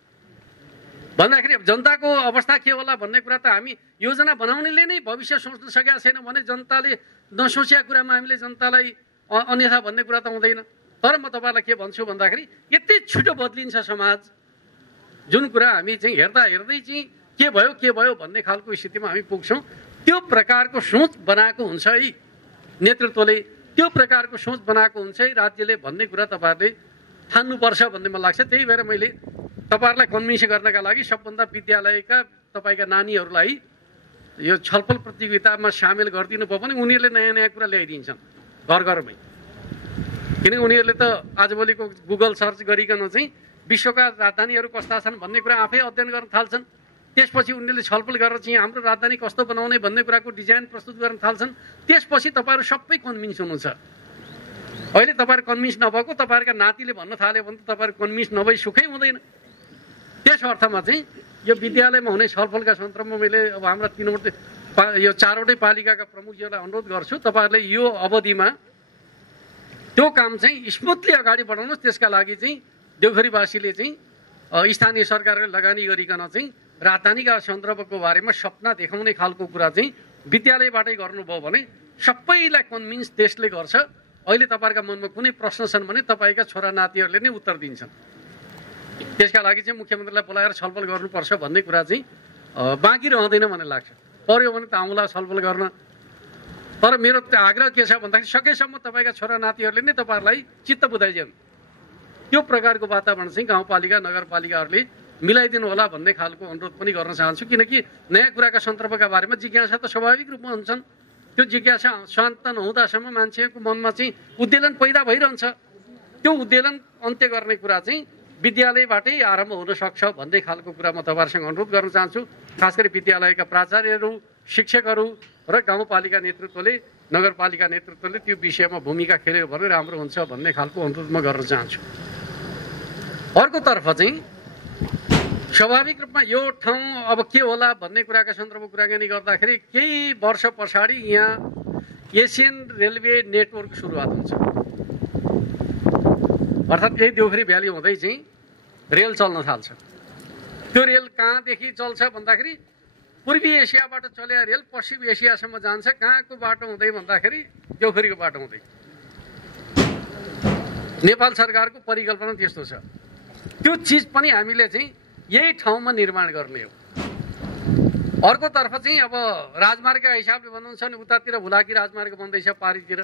भन्दाखेरि जनताको अवस्था के होला भन्ने कुरा त हामी योजना बनाउनेले नै भविष्य सोच्न सकेका छैनौँ भने जनताले नसोचेका कुरामा हामीले जनतालाई अन्यथा भन्ने कुरा त हुँदैन। तर म तपाईँलाई के भन्छु भन्दाखेरि यति छिटो बदलिन्छ समाज, जुन कुरा हामी चाहिँ हेर्दा हेर्दै चाहिँ के भयो भन्ने खालको स्थितिमा हामी पुग्छौँ। त्यो प्रकारको सोच बनाएको हुन्छ है नेतृत्वले, त्यो प्रकारको सोच बनाएको हुन्छ है राज्यले भन्ने कुरा तपाईँहरूले ठान्नुपर्छ भन्ने मलाई लाग्छ। त्यही भएर मैले तपाईँहरूलाई कन्भिन्स गर्नका लागि सबभन्दा विद्यालयका तपाईँका नानीहरूलाई यो छलफल प्रतियोगितामा सामेल गरिदिनु भयो भने उनीहरूले नयाँ नयाँ कुरा ल्याइदिन्छन् घर घरमै। किनकि उनीहरूले त आजभोलिको गुगल सर्च गरिकन चाहिँ विश्वका राजधानीहरू कस्ता छन् भन्ने कुरा आफै अध्ययन गर्न थाल्छन्। त्यसपछि उनीहरूले छलफल गरेर चाहिँ हाम्रो राजधानी कस्तो बनाउने भन्ने कुराको डिजाइन प्रस्तुत गर्न थाल्छन्। त्यसपछि तपाईँहरू सबै कन्भिन्स हुनुहुन्छ। अहिले तपाईँहरू कन्भिन्स नभएको तपाईँहरूका नातिले भन्न थाल्यो भने त तपाईँहरू कन्भिन्स नभई सुखै हुँदैन। त्यस अर्थमा चाहिँ यो विद्यालयमा हुने छलफलका सन्दर्भमा मैले अब हाम्रा यो 4वटै पालिकाका प्रमुखजीहरूलाई अनुरोध गर्छु, तपाईँहरूले यो अवधिमा त्यो काम चाहिँ स्मुथली अगाडि बढाउनुहोस्। त्यसका लागि चाहिँ देउखरीवासीले चाहिँ स्थानीय सरकारले लगानी गरिकन चाहिँ राजधानीका सन्दर्भको बारेमा सपना देखाउने खालको कुरा चाहिँ विद्यालयबाटै गर्नुभयो भने सबैलाई कन्भिन्स त्यसले गर्छ। अहिले तपाईँहरूका मनमा कुनै प्रश्न छन् भने तपाईँका छोरा नातिहरूले नै उत्तर दिन्छन्। त्यसका लागि चाहिँ मुख्यमन्त्रीलाई बोलाएर छलफल गर्नुपर्छ भन्ने कुरा चाहिँ बाँकी रहँदैन भन्ने लाग्छ। पर्यो भने त आउँला छलफल गर्न। तर मेरो आग्रह के छ भन्दाखेरि सकेसम्म तपाईँका छोरा नातिहरूले नै तपाईँहरूलाई चित्त बुझाइदिउन्। त्यो प्रकारको वातावरण चाहिँ गाउँपालिका नगरपालिकाहरूले मिलाइदिनु होला भन्ने खालको अनुरोध पनि गर्न चाहन्छु। किनकि नयाँ कुराका सन्दर्भका बारेमा जिज्ञासा त स्वाभाविक रूपमा हुन्छन्। त्यो जिज्ञासा शान्त नहुँदासम्म मान्छेको मनमा चाहिँ उद्वेलन पैदा भइरहन्छ। त्यो उद्वेलन अन्त्य गर्ने कुरा चाहिँ विद्यालयबाटै आरम्भ हुन सक्छ भन्ने खालको कुरा म तपाईँहरूसँग अनुरोध गर्न चाहन्छु। खास गरी विद्यालयका प्राचार्यहरू, शिक्षकहरू र गाउँपालिका नेतृत्वले, नगरपालिका नेतृत्वले त्यो विषयमा भूमिका खेल्यो भने राम्रो हुन्छ भन्ने खालको अनुरोध म गर्न चाहन्छु। अर्कोतर्फ चाहिँ स्वाभाविक रूपमा यो ठाउँ अब के होला भन्ने कुराका सन्दर्भमा कुराकानी गर्दाखेरि केही वर्ष पछाडि यहाँ एसियन रेलवे नेटवर्क सुरुवात हुन्छ। अर्थात् यही देउखरी भ्याली हुँदै चाहिँ रेल चल्न थाल्छ। त्यो रेल कहाँदेखि चल्छ भन्दाखेरि पूर्वी एसियाबाट चलेर रेल पश्चिम एसियासम्म जान्छ। कहाँको बाटो हुँदै भन्दाखेरि देउखरीको बाटो हुँदै। नेपाल सरकारको परिकल्पना त्यस्तो छ। त्यो चिज पनि हामीले चाहिँ यही ठाउँमा निर्माण गर्ने हो। अर्कोतर्फ चाहिँ अब राजमार्गका हिसाबले भन्नुहुन्छ भने उतातिर हुलाकी राजमार्ग बन्दैछ पारीतिर,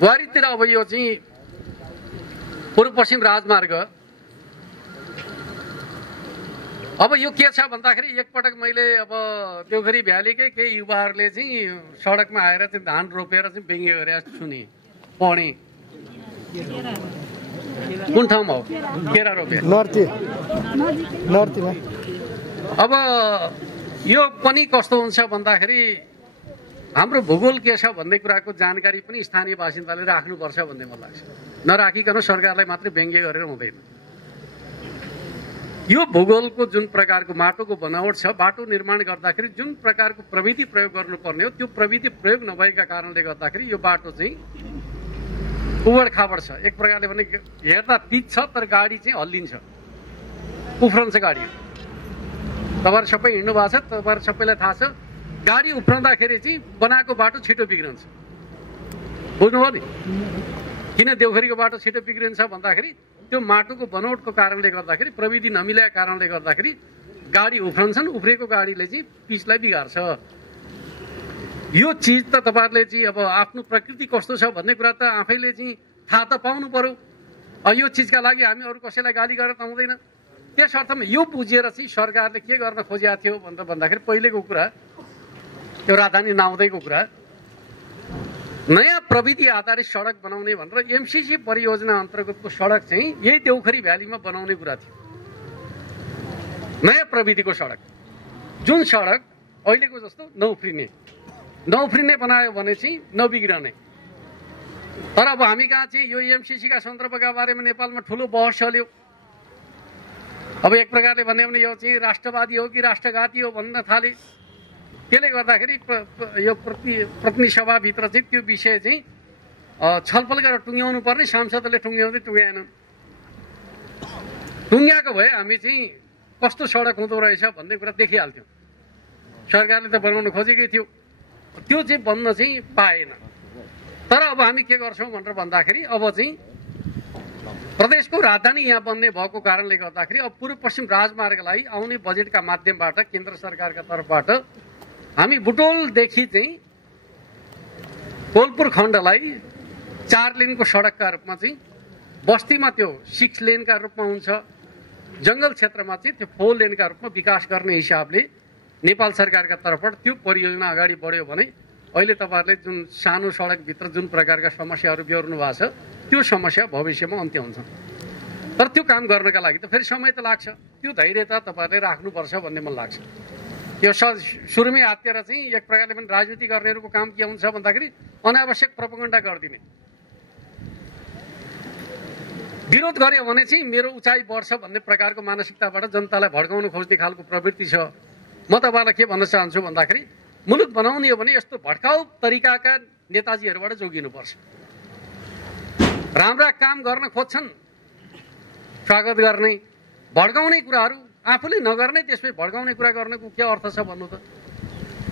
बुहारीतिर अब यो चाहिँ पूर्व पश्चिम राजमार्ग। अब यो के छ भन्दाखेरि एकपटक मैले अब देउखरी भ्यालीकै केही युवाहरूले चाहिँ सडकमा आएर चाहिँ धान रोपेर चाहिँ व्यङ्ग्य गरेर सुने पढेँ। कुन ठाउँमा हो? केरा रोपे नर्थमा। अब यो पनि कस्तो हुन्छ भन्दाखेरि हाम्रो भूगोल के छ भन्ने कुराको जानकारी पनि स्थानीय बासिन्दाले राख्नुपर्छ भन्ने मलाई लाग्छ। नराखिकन सरकारलाई मात्रै व्यङ्ग्य गरेर हुँदैन। यो भूगोलको जुन प्रकारको माटोको बनावट छ, बाटो निर्माण गर्दाखेरि जुन प्रकारको प्रविधि प्रयोग गर्नुपर्ने हो त्यो प्रविधि प्रयोग नभएका कारणले गर्दाखेरि यो बाटो चाहिँ उबड खाबड छ। एक प्रकारले भने हेर्दा पिच छ तर गाडी चाहिँ हल्लिन्छ, उफ्रन्छ गाडी। तपाईँहरू सबै हिँड्नु भएको छ, तपाईँहरू सबैलाई थाहा छ गाडी उफ्रँदाखेरि चाहिँ बनाएको बाटो छिटो बिग्रन्छ। बुझ्नुभयो नि किन देउखरीको बाटो छिटो बिग्रिन्छ भन्दाखेरि त्यो माटोको बनावटको कारणले गर्दाखेरि, प्रविधि नमिलेको कारणले गर्दाखेरि गाडी उफ्रन्छन्, उफ्रेको गाडीले चाहिँ पिचलाई बिगार्छ। यो चिज त तपाईँहरूले चाहिँ अब आफ्नो प्रकृति कस्तो छ भन्ने कुरा त आफैले चाहिँ थाहा त पाउनु पर्यो। यो चिजका लागि हामी अरू कसैलाई गाली गरेर त हुँदैन। त्यस अर्थमा यो बुझेर चाहिँ सरकारले के गर्न खोजेको थियो भन्दाखेरि पहिलेको कुरा, त्यो राजधानी नआउँदैको कुरा, नयाँ प्रविधि आधारित सडक बनाउने भनेर एमसिसी परियोजना अन्तर्गतको सडक चाहिँ यही देउखरी भ्यालीमा बनाउने कुरा थियो। नयाँ प्रविधिको सडक, जुन सडक अहिलेको जस्तो नउफ्रिने बनायो भने चाहिँ नबिग्रने। तर अब हामी कहाँ चाहिँ यो एमसिसीका सन्दर्भका बारेमा नेपालमा ठुलो बहस चल्यो। अब एक प्रकारले भन्यो भने यो चाहिँ राष्ट्रवादी हो कि राष्ट्रघाती हो भन्न थाले। त्यसले गर्दाखेरि यो प्रतिनिधि सभाभित्र चाहिँ त्यो विषय चाहिँ छलफल गरेर टुङ्ग्याउनु पर्ने, सांसदले टुङ्ग्याएनन्। टुङ्ग्याएको भए हामी चाहिँ कस्तो सडक हुँदो रहेछ भन्ने कुरा देखिहाल्थ्यौँ। सरकारले त बनाउन खोजेकै थियो, त्यो चाहिँ बन्न चाहिँ पाएन। तर अब हामी के गर्छौँ भनेर भन्दाखेरि अब चाहिँ प्रदेशको राजधानी यहाँ बन्ने भएको कारणले गर्दाखेरि अब पूर्व पश्चिम राजमार्गलाई आउने बजेटका माध्यमबाट केन्द्र सरकारका तर्फबाट हामी बुटोलदेखि चाहिँ कोलपुर खण्डलाई 4 लेनको सडकका रूपमा चाहिँ, बस्तीमा त्यो 6 लेनका रूपमा हुन्छ, जङ्गल क्षेत्रमा चाहिँ त्यो 4 लेनका रूपमा विकास गर्ने हिसाबले नेपाल सरकारका तर्फबाट त्यो परियोजना अगाडि बढ्यो भने अहिले तपाईँहरूले जुन सानो सडकभित्र जुन प्रकारका समस्याहरू बेहोर्नु भएको छ त्यो समस्या भविष्यमा अन्त्य हुन्छ। तर त्यो काम गर्नका लागि त फेरि समय त लाग्छ। त्यो धैर्यता तपाईँहरूले राख्नुपर्छ भन्ने मलाई लाग्छ। यो सुरुमै हातेर चाहिँ एक प्रकारले पनि राजनीति गर्नेहरूको काम के हुन्छ भन्दाखेरि अनावश्यक प्रोपोगन्डा गरिदिने। विरोध गर्यो भने चाहिँ मेरो उचाइ बढ्छ भन्ने प्रकारको मानसिकताबाट जनतालाई भड्काउन खोज्ने खालको प्रवृत्ति छ। म तपाईँलाई के भन्न चाहन्छु भन्दाखेरि मुलुक बनाउने हो भने यस्तो भड्काउ तरिकाका नेताजीहरूबाट जोगिनुपर्छ। राम्रा काम गर्न खोज्छन्, स्वागत गर्ने, भड्काउने कुराहरू आफूले नगर्ने त्यसपछि भड्काउने कुरा गर्नको के अर्थ छ भन्नु त।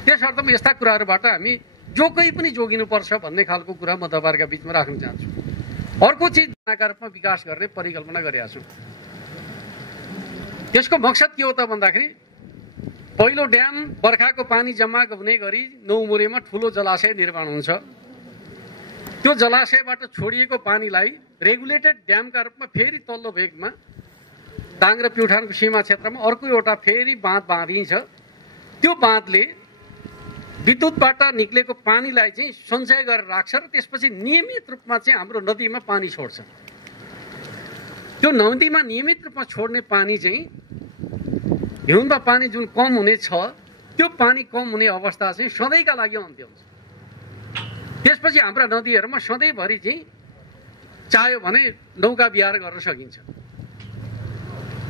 त्यस अर्थमा यस्ता कुराहरूबाट हामी जो कोही पनि जोगिनुपर्छ भन्ने खालको कुरा म तपाईँहरूका बिचमा राख्न चाहन्छु। अर्को चिज रूपमा विकास गर्ने परिकल्पना गरेका छु। यसको मकसद के हो त भन्दाखेरि पहिलो ड्याम बर्खाको पानी जम्मा हुने गरी नौमुरेमा ठुलो जलाशय निर्माण हुन्छ। त्यो जलाशयबाट छोडिएको पानीलाई रेगुलेटेड ड्यामका रूपमा फेरि तल्लो भेगमा दाङ र प्युठानको सीमा क्षेत्रमा अर्को एउटा फेरि बाँध बाँधिन्छ। त्यो बाँधले विद्युतबाट निक्लेको पानीलाई चाहिँ सञ्चय गरेर राख्छ र त्यसपछि नियमित रूपमा चाहिँ हाम्रो नदीमा पानी छोड्छ। त्यो नदीमा नियमित रूपमा छोड्ने पानी चाहिँ हिउँदमा पानी जुन कम हुने छ त्यो पानी कम हुने अवस्था चाहिँ सधैँका लागि अन्त्य हुन्छ। त्यसपछि हाम्रा नदीहरूमा सधैँभरि चाहिँ चाह्यो भने नौका विहार गर्न सकिन्छ।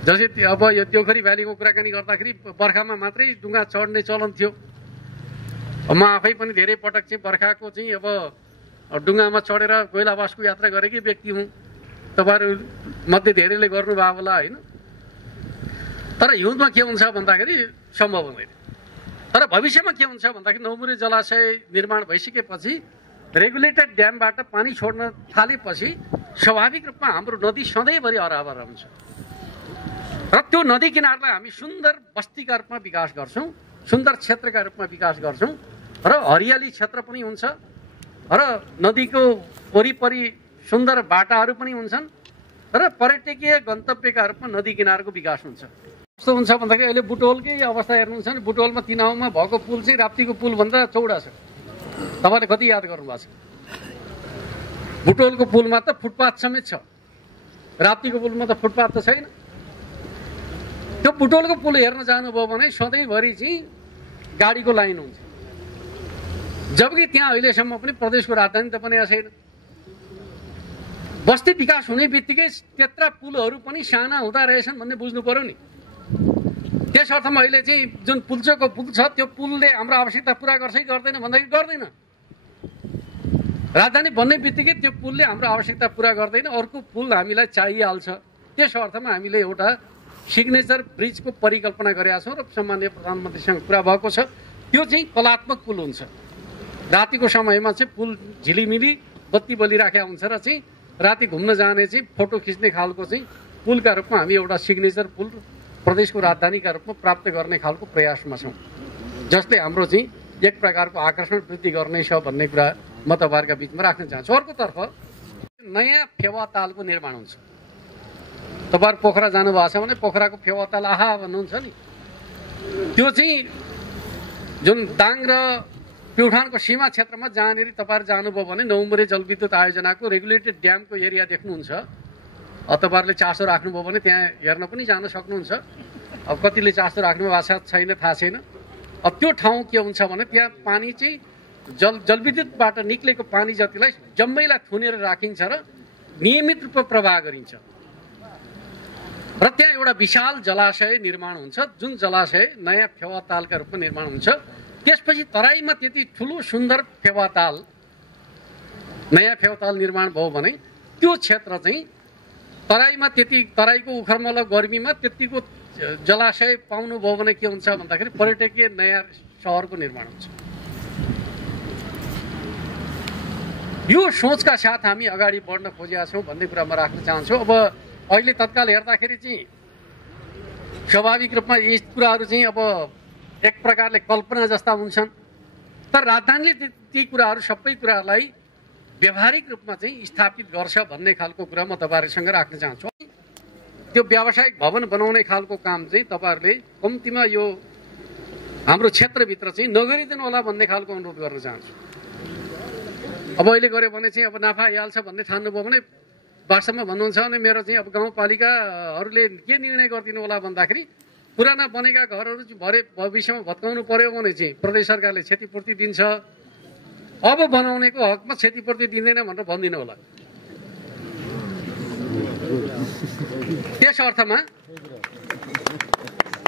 जस्तै अब यो देउखरी भ्यालीको कुराकानी गर्दाखेरि बर्खामा मात्रै डुङ्गा चढ्ने चलन थियो। म आफै पनि धेरै पटक चाहिँ बर्खाको चाहिँ अब डुङ्गामा चढेर कोइलावासको यात्रा गरेकै व्यक्ति हुँ। तपाईँहरू मध्ये धेरैले गर्नुभयो होला होइन। तर हिउँदमा के हुन्छ भन्दाखेरि सम्भव हुँदैन। तर भविष्यमा के हुन्छ भन्दाखेरि नौमुरे जलाशय निर्माण भइसकेपछि रेगुलेटेड ड्यामबाट पानी छोड्न थालेपछि स्वाभाविक रूपमा हाम्रो नदी सधैँभरि हराभरा हुन्छ र त्यो नदी किनारलाई हामी सुन्दर बस्तीका रूपमा विकास गर्छौँ, सुन्दर क्षेत्रका रूपमा विकास गर्छौँ र हरियाली क्षेत्र पनि हुन्छ र नदीको वरिपरि सुन्दर बाटाहरू पनि हुन्छन् र पर्यटकीय गन्तव्यका रूपमा नदी किनारको विकास हुन्छ। कस्तो हुन्छ भन्दाखेरि अहिले बुटोलकै अवस्था हेर्नुहुन्छ भने बुटोलमा 3 ठाउँमा भएको पुल चाहिँ राप्तीको पुलभन्दा चौडा छ। तपाईँले कति याद गर्नुभएको छ? बुटोलको पुलमा त फुटपाथ समेत छ, राप्तीको पुलमा त फुटपाथ त छैन। त्यो बुटोलको पुल हेर्न जानुभयो भने सधैँभरि चाहिँ गाडीको लाइन हुन्छ, जबकि त्यहाँ अहिलेसम्म पनि प्रदेशको राजधानी त बनेको छैन। बस्ती विकास हुने बित्तिकै त्यत्रा पुलहरू पनि साना हुँदा रहेछन् भन्ने बुझ्नु पर्यो नि। त्यस अर्थमा अहिले चाहिँ जुन पुल्चोको पुल छ त्यो पुलले हाम्रो आवश्यकता पुरा गर्छ कि गर्दैन भन्दाखेरि गर्दैन। राजधानी बन्ने बित्तिकै त्यो पुलले हाम्रो आवश्यकता पुरा गर्दैन, अर्को पुल हामीलाई चाहिहाल्छ। त्यस अर्थमा हामीले एउटा सिग्नेचर ब्रिजको परिकल्पना गरेका छौँ र सम्माननीय प्रधानमन्त्रीसँग कुरा भएको छ। त्यो चाहिँ कलात्मक पुल हुन्छ। रातिको समयमा चाहिँ पुल झिलिमिली बत्ती बलिराखेका हुन्छ र चाहिँ राति घुम्न जाने चाहिँ फोटो खिच्ने खालको चाहिँ पुलका रूपमा हामी एउटा सिग्नेचर पुल प्रदेशको राजधानीका रूपमा प्राप्त गर्ने खालको प्रयासमा छौँ, जसले हाम्रो चाहिँ एक प्रकारको आकर्षण वृद्धि गर्नेछ भन्ने कुरा म तपाईँहरूका बिचमा राख्न चाहन्छु। अर्कोतर्फ नयाँ फेवातालको निर्माण हुन्छ। तपाईँहरू पोखरा जानुभएको छ भने पोखराको फेवाताल आहा भन्नुहुन्छ नि, त्यो चाहिँ जुन दाङ र प्युठानको सीमा क्षेत्रमा जहाँनिर तपाईँहरू जानुभयो भने नौमुरे जलविद्युत आयोजनाको रेगुलेटेड ड्यामको एरिया देख्नुहुन्छ। तपाईँहरूले चासो राख्नुभयो भने त्यहाँ हेर्न पनि जान सक्नुहुन्छ। अब कतिले चासो राख्नु भएको छैन थाहा छैन। अब त्यो ठाउँ के हुन्छ भने त्यहाँ पानी चाहिँ जलविद्युतबाट निक्लेको पानी जतिलाई जम्मैलाई थुनेर राखिन्छ र नियमित रूपमा प्रवाह गरिन्छ र त्यहाँ एउटा विशाल जलाशय निर्माण हुन्छ, जुन जलाशय नयाँ फेवातालका रूपमा निर्माण हुन्छ। त्यसपछि तराईमा त्यति ठुलो सुन्दर फेवाताल नयाँ फेवाताल निर्माण भयो भने त्यो क्षेत्र चाहिँ तराईमा त्यति तराईको उखरमल गर्मीमा त्यतिको जलाशय पाउनुभयो भने के हुन्छ भन्दाखेरि पर्यटकीय नयाँ सहरको निर्माण हुन्छ। यो सोचका साथ हामी अगाडि बढ्न खोजेका छौँ भन्ने कुरा म राख्न चाहन्छु। अब अहिले तत्काल हेर्दाखेरि चाहिँ स्वाभाविक रूपमा यी कुराहरू चाहिँ अब एक प्रकारले कल्पना जस्ता हुन्छन्, तर राजधानीले ती कुराहरू सबै कुराहरूलाई व्यावहारिक रूपमा चाहिँ स्थापित गर्छ भन्ने खालको कुरा म तपाईँहरूसँग राख्न चाहन्छु। त्यो व्यावसायिक भवन बनाउने खालको काम चाहिँ तपाईँहरूले कम्तीमा यो हाम्रो क्षेत्रभित्र चाहिँ नगरिदिनु होला भन्ने खालको अनुरोध गर्न चाहन्छु। अब अहिले गऱ्यो भने चाहिँ अब नाफा आइहाल्छ भन्ने ठान्नुभयो भने वास्तवमा भन्नुहुन्छ भने मेरो चाहिँ अब गाउँपालिकाहरूले के निर्णय गरिदिनु होला भन्दाखेरि पुराना बनेका घरहरू भरे भविष्यमा भत्काउनु पर्यो भने चाहिँ प्रदेश सरकारले क्षतिपूर्ति दिन्छ, अब बनाउनेको हकमा क्षतिपूर्ति दिँदैन भनेर भनिदिनु होला। त्यस अर्थमा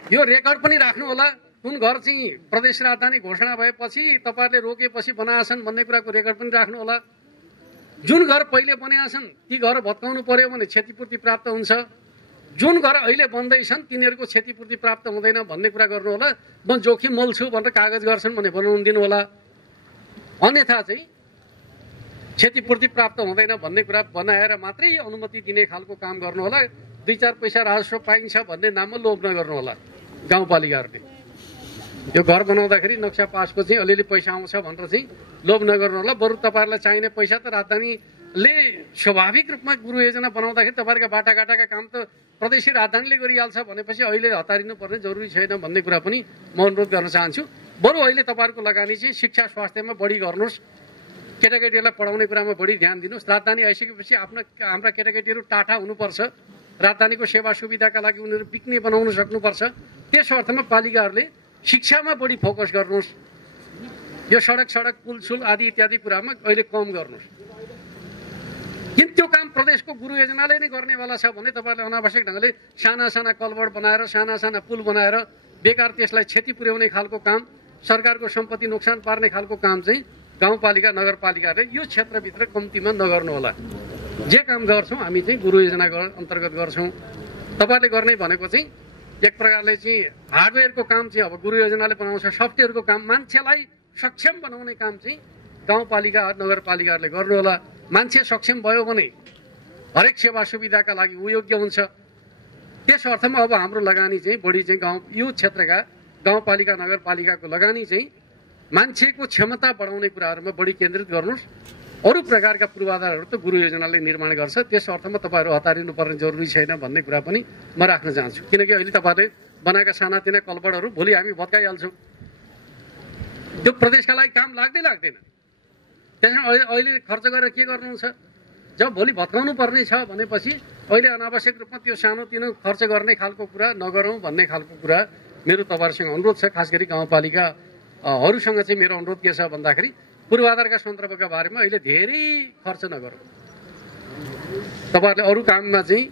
यो रेकर्ड पनि राख्नु होला, कुन घर चाहिँ प्रदेश राजधानी घोषणा भएपछि तपाईँहरूले रोकेपछि बनाएछन् भन्ने कुराको रेकर्ड पनि राख्नु होला। जुन घर पहिले बनेका छन् ती घर भत्काउनु पर्यो भने क्षतिपूर्ति प्राप्त हुन्छ, जुन घर अहिले बन्दैछन् तिनीहरूको क्षतिपूर्ति प्राप्त हुँदैन भन्ने कुरा गर्नु होला। म जोखिम मोल्छु भनेर कागज गर्छन् भने बनाउनु दिनु होला, अन्यथा चाहिँ क्षतिपूर्ति प्राप्त हुँदैन भन्ने कुरा बनाएर मात्रै अनुमति दिने खालको काम गर्नु होला। 2-4 पैसा राजस्व पाइन्छ भन्ने नाममा लोभ नगर्नु होला गाउँपालिकाहरूले। यो घर बनाउँदाखेरि नक्सा पासको चाहिँ अलिअलि पैसा आउँछ भनेर चाहिँ लोभ नगर्नु होला। बरु तपाईँहरूलाई चाहिने पैसा त राजधानीले स्वाभाविक रूपमा गुरु योजना बनाउँदाखेरि तपाईँहरूका बाटाघाटाका काम त प्रदेशीय राजधानीले गरिहाल्छ भनेपछि अहिले हतारिनु पर्ने जरुरी छैन भन्ने कुरा पनि म अनुरोध गर्न चाहन्छु। बरु अहिले तपाईँहरूको लगानी चाहिँ शिक्षा स्वास्थ्यमा बढी गर्नुहोस्, केटाकेटीहरूलाई पढाउने कुरामा बढी ध्यान दिनुहोस्। राजधानी आइसकेपछि हाम्रा केटाकेटीहरू टाटा हुनुपर्छ, राजधानीको सेवा सुविधाका लागि उनीहरू बिक्ने बनाउन सक्नुपर्छ। त्यस अर्थमा पालिकाहरूले शिक्षामा बढी फोकस गर्नुहोस्। यो सडक पुलसुल आदि इत्यादि कुरामा अहिले कम गर्नुहोस्। किन त्यो काम प्रदेशको गुरु योजनाले नै गर्नेवाला छ भने तपाईँहरूले अनावश्यक ढङ्गले साना साना कलभट बनाएर साना साना पुल बनाएर बेकार त्यसलाई क्षति पुर्याउने खालको काम, सरकारको सम्पत्ति नोक्सान पार्ने खालको काम चाहिँ गाउँपालिका नगरपालिकाले यो क्षेत्रभित्र कम्तीमा नगर्नु होला। जे काम गर्छौँ हामी चाहिँ गुरु योजना अन्तर्गत गर्छौँ। तपाईँहरूले गर्ने भनेको चाहिँ एक प्रकारले चाहिँ हार्डवेयरको काम चाहिँ अब गुरु योजनाले बनाउँछ, सफ्टवेयरको काम मान्छेलाई सक्षम बनाउने काम चाहिँ गाउँपालिका नगरपालिकाहरूले गर्नु होला। मान्छे सक्षम भयो भने हरेक सेवा सुविधाका लागि ऊ योग्य हुन्छ। त्यस अर्थमा अब हाम्रो लगानी चाहिँ बढी चाहिँ यो क्षेत्रका गाउँपालिका नगरपालिकाको लगानी चाहिँ मान्छेको क्षमता बढाउने कुराहरूमा बढी केन्द्रित गर्नुहोस्। अरू प्रकारका पूर्वाधारहरू त गुरु योजनाले निर्माण गर्छ, त्यस अर्थमा तपाईँहरू हतारिनु पर्ने जरुरी छैन भन्ने कुरा पनि म राख्न चाहन्छु। किनकि अहिले तपाईँहरूले बनाएका सानातिना कलबडहरू भोलि हामी भत्काइहाल्छौँ, त्यो प्रदेशका लागि काम लाग्दैन। त्यसमा अहिले खर्च गरेर के गर्नुहुन्छ? जब भोलि भत्काउनु पर्ने छ भनेपछि अहिले अनावश्यक रूपमा त्यो सानोतिनो खर्च गर्ने खालको कुरा नगरौँ भन्ने खालको कुरा मेरो तपाईँहरूसँग अनुरोध छ। खास गरी गाउँपालिकाहरूसँग चाहिँ मेरो अनुरोध के छ भन्दाखेरि पूर्वाधारका सन्दर्भका बारेमा अहिले धेरै खर्च नगरौँ। तपाईँहरूले अरू काममा चाहिँ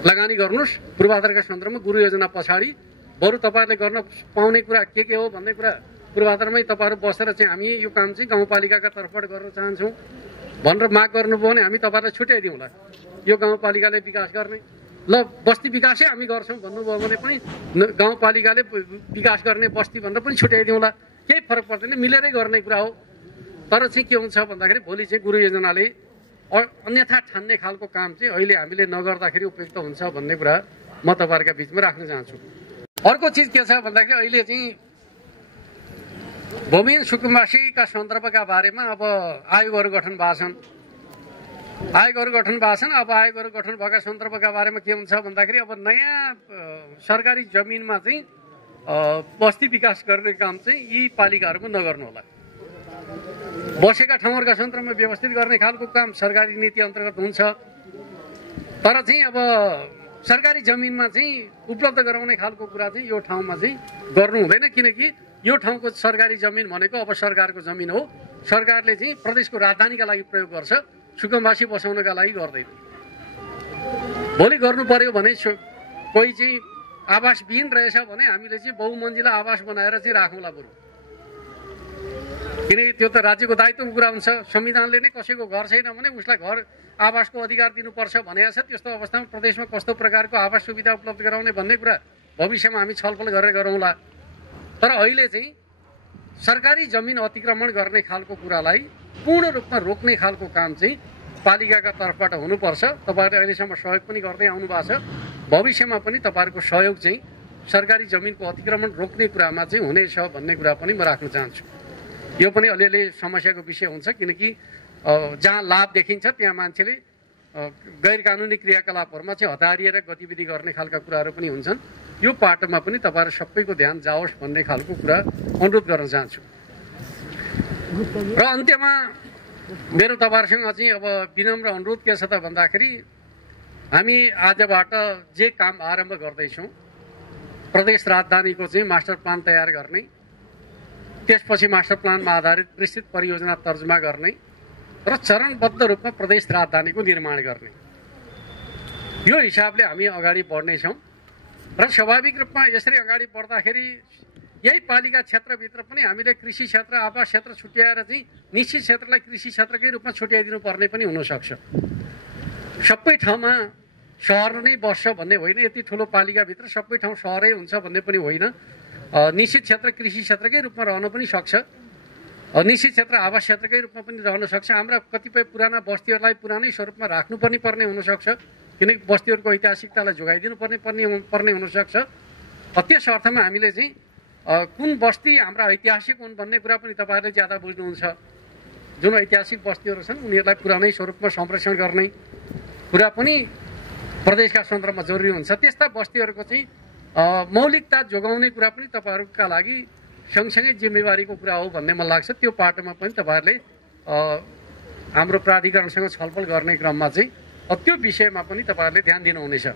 लगानी गर्नुहोस्। पूर्वाधारका सन्दर्भमा गुरु योजना पछाडि बरु तपाईँहरूले गर्न पाउने कुरा के हो भन्ने कुरा पूर्वाधारमै तपाईँहरू बसेर चाहिँ हामी यो काम चाहिँ गाउँपालिकाका तर्फबाट गर्न चाहन्छौँ भनेर माग गर्नुभयो भने हामी तपाईँहरूलाई छुट्याइदिउँला। यो गाउँपालिकाले विकास गर्ने, ल बस्ती विकासै हामी गर्छौँ भन्नुभयो भने पनि गाउँपालिकाले विकास गर्ने बस्ती भनेर पनि छुट्याइदिउँला। केही फरक पर्दैन, मिलेरै गर्ने कुरा हो। तर चाहिँ के हुन्छ भन्दाखेरि भोलि चाहिँ गुरु योजनाले अन्यथा ठान्ने खालको काम चाहिँ अहिले हामीले नगर्दाखेरि उपयुक्त हुन्छ भन्ने कुरा म तपाईँहरूका बिचमा राख्न चाहन्छु। अर्को चिज के छ भन्दाखेरि अहिले चाहिँ भूमिहीन सुकुम्बासीका सन्दर्भका बारेमा अब आयोगहरू गठन भएको छन्। अब आयोगहरू गठन भएका सन्दर्भका बारेमा के हुन्छ भन्दाखेरि अब नयाँ सरकारी जमिनमा चाहिँ बस्ती विकास गर्ने काम चाहिँ यी पालिकाहरूको नगर्नु होला। बसेका ठाउँहरूका सन्दर्भमा व्यवस्थित गर्ने खालको काम सरकारी नीति अन्तर्गत हुन्छ, तर चाहिँ अब सरकारी जमिनमा चाहिँ उपलब्ध गराउने खालको कुरा चाहिँ यो ठाउँमा चाहिँ गर्नु हुँदैन, किनकि यो ठाउँको सरकारी जमिन भनेको अब सरकारको जमिन हो। सरकारले चाहिँ प्रदेशको राजधानीका लागि प्रयोग गर्छ, सुकुम्बासी बसाउनका लागि गर्दैन। भोलि गर्नु पर्यो भने कोही चाहिँ आवासविहीन रहेछ भने हामीले चाहिँ बहुमन्जिला आवास बनाएर चाहिँ राखौँला बरु, किनकि त्यो त राज्यको दायित्वको कुरा हुन्छ। संविधानले नै कसैको घर छैन भने उसलाई घर आवासको अधिकार दिनुपर्छ भनेको छ। त्यस्तो अवस्थामा प्रदेशमा कस्तो प्रकारको आवास सुविधा उपलब्ध गराउने भन्ने कुरा भविष्यमा हामी छलफल गरेर गरौँला। तर अहिले चाहिँ सरकारी जमिन अतिक्रमण गर्ने खालको कुरालाई पूर्ण रूपमा रोक्ने खालको काम चाहिँ पालिकाका तर्फबाट हुनुपर्छ। तपाईँहरूले अहिलेसम्म सहयोग पनि गर्दै आउनु भएको छ, भविष्यमा पनि तपाईँहरूको सहयोग चाहिँ सरकारी जमिनको अतिक्रमण रोक्ने कुरामा चाहिँ हुनेछ भन्ने कुरा पनि म राख्न चाहन्छु। यो पनि अलिअलि समस्याको विषय हुन्छ, किनकि जहाँ लाभ देखिन्छ त्यहाँ मान्छेले गैर कानुनी क्रियाकलापहरूमा चाहिँ हतारिएर गतिविधि गर्ने खालका कुराहरू पनि हुन्छन्। यो पाटोमा पनि तपाईँहरू सबैको ध्यान जाओस् भन्ने खालको कुरा अनुरोध गर्न चाहन्छु। र अन्त्यमा मेरो तपाईँहरूसँग चाहिँ अब विनम्र अनुरोध के छ त भन्दाखेरि हामी आजबाट जे काम आरम्भ गर्दैछौँ, प्रदेश राजधानीको चाहिँ मास्टर प्लान तयार गर्ने, त्यसपछि मास्टर प्लानमा आधारित विस्तृत परियोजना तर्जुमा गर्ने र चरणबद्ध रूपमा प्रदेश राजधानीको निर्माण गर्ने, यो हिसाबले हामी अगाडि बढ्नेछौँ। र स्वाभाविक रूपमा यसरी अगाडि बढ्दाखेरि यही पालिका क्षेत्रभित्र पनि हामीले कृषि क्षेत्र, आवास क्षेत्र छुट्याएर चाहिँ निश्चित क्षेत्रलाई कृषि क्षेत्रकै रूपमा छुट्याइदिनु पर्ने पनि हुनसक्छ। सबै ठाउँमा सहर नै बस्छ भन्ने होइन, यति ठुलो पालिकाभित्र सबै ठाउँ सहरै हुन्छ भन्ने पनि होइन। निश्चित क्षेत्र कृषि क्षेत्रकै रूपमा रहन पनि सक्छ, निश्चित क्षेत्र आवास क्षेत्रकै रूपमा पनि रहन सक्छ। हाम्रा कतिपय पुराना बस्तीहरूलाई पुरानै स्वरूपमा राख्नु पनि पर्ने हुनसक्छ, किनकि बस्तीहरूको ऐतिहासिकतालाई जोगाइदिनु पर्ने हुनसक्छ। त्यस अर्थमा हामीले चाहिँ कुन बस्ती हाम्रा ऐतिहासिक हुन् भन्ने कुरा पनि तपाईँहरूले ज्यादा बुझ्नुहुन्छ। जुन ऐतिहासिक बस्तीहरू छन् उनीहरूलाई पुरानै स्वरूपमा संरक्षण गर्ने कुरा पनि प्रदेशका सन्दर्भमा जरुरी हुन्छ। त्यस्ता बस्तीहरूको चाहिँ मौलिकता जोगाउने कुरा पनि तपाईँहरूका लागि सँगसँगै जिम्मेवारीको कुरा हो भन्ने मलाई लाग्छ। त्यो पाटोमा पनि तपाईँहरूले हाम्रो प्राधिकरणसँग छलफल गर्ने क्रममा चाहिँ त्यो विषयमा पनि तपाईँहरूले ध्यान दिनुहुनेछ।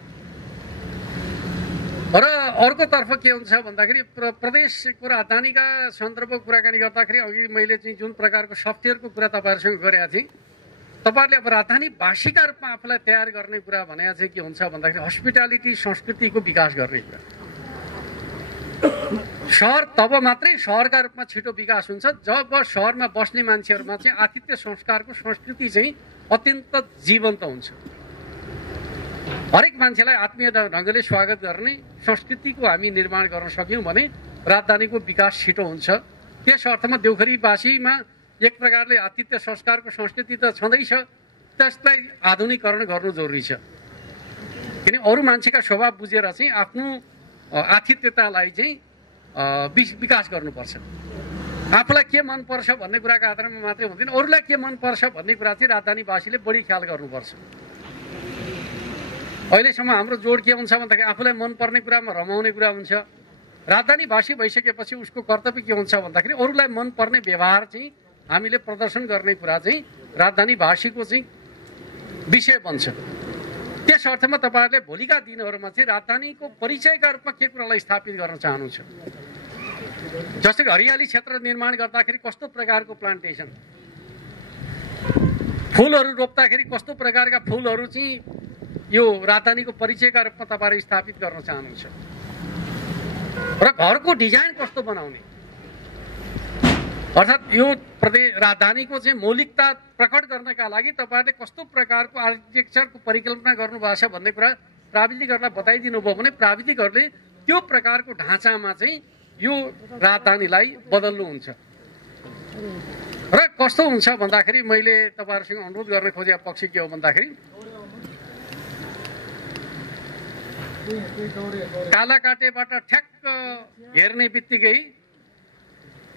र अर्कोतर्फ के हुन्छ भन्दाखेरि प्रदेशको राजधानीका सन्दर्भको कुराकानी गर्दाखेरि अघि मैले चाहिँ जुन प्रकारको सफ्टवेयरको कुरा तपाईँहरूसँग गरेका थिएँ, तपाईँहरूले अब राजधानीवासीका रूपमा आफूलाई तयार गर्ने कुरा भनेको चाहिँ के हुन्छ भन्दाखेरि हस्पिटालिटी संस्कृतिको विकास गर्ने कुरा। सहर तब मात्रै सहरका रूपमा छिटो विकास हुन्छ जब सहरमा बस्ने मान्छेहरूमा चाहिँ आतिथ्य संस्कारको संस्कृति चाहिँ अत्यन्त जीवन्त हुन्छ। हरेक मान्छेलाई आत्मीय ढङ्गले स्वागत गर्ने संस्कृतिको हामी निर्माण गर्न सक्यौँ भने राजधानीको विकास छिटो हुन्छ। त्यस अर्थमा देउखरीवासीमा एक प्रकारले आतिथ्य संस्कारको संस्कृति त छँदैछ, त्यसलाई आधुनिकीकरण गर्नु जरुरी छ। किन अरू मान्छेका स्वभाव बुझेर चाहिँ आफ्नो आतिथ्यतालाई चाहिँ विकास गर्नुपर्छ। आफूलाई के मनपर्छ भन्ने कुराको आधारमा मात्रै हुँदैन, अरूलाई के मनपर्छ भन्ने कुरा चाहिँ राजधानीवासीले बढी ख्याल गर्नुपर्छ। अहिलेसम्म हाम्रो जोड के हुन्छ भन्दाखेरि आफूलाई मनपर्ने कुरामा रमाउने कुरा हुन्छ। राजधानीवासी भइसकेपछि उसको कर्तव्य के हुन्छ भन्दाखेरि अरूलाई मनपर्ने व्यवहार चाहिँ हामीले प्रदर्शन गर्ने कुरा चाहिँ राजधानीवासीको चाहिँ विषय बन्छ। त्यस अर्थमा तपाईँहरूले भोलिका दिनहरूमा चाहिँ राजधानीको परिचयका रूपमा के कुरालाई स्थापित गर्न चाहनुहुन्छ, जस्तै हरियाली क्षेत्र निर्माण गर्दाखेरि कस्तो प्रकारको प्लान्टेसन, फुलहरू रोप्दाखेरि कस्तो प्रकारका फुलहरू चाहिँ यो राजधानीको परिचयका रूपमा तपाईँहरू स्थापित गर्न चाहनुहुन्छ, र घरको डिजाइन कस्तो बनाउने, अर्थात् यो राजधानीको चाहिँ मौलिकता प्रकट गर्नका लागि तपाईँहरूले कस्तो प्रकारको आर्किटेक्चरको परिकल्पना गर्नुभएको छ भन्ने कुरा प्राविधिकहरूलाई बताइदिनु भयो भने प्राविधिकहरूले त्यो प्रकारको ढाँचामा चाहिँ यो राजधानीलाई बदल्नुहुन्छ। र कस्तो हुन्छ भन्दाखेरि मैले तपाईँहरूसँग अनुरोध गर्न खोजेको पक्ष के हो भन्दाखेरि कालाकाटेबाट ठ्याक्क हेर्ने बित्तिकै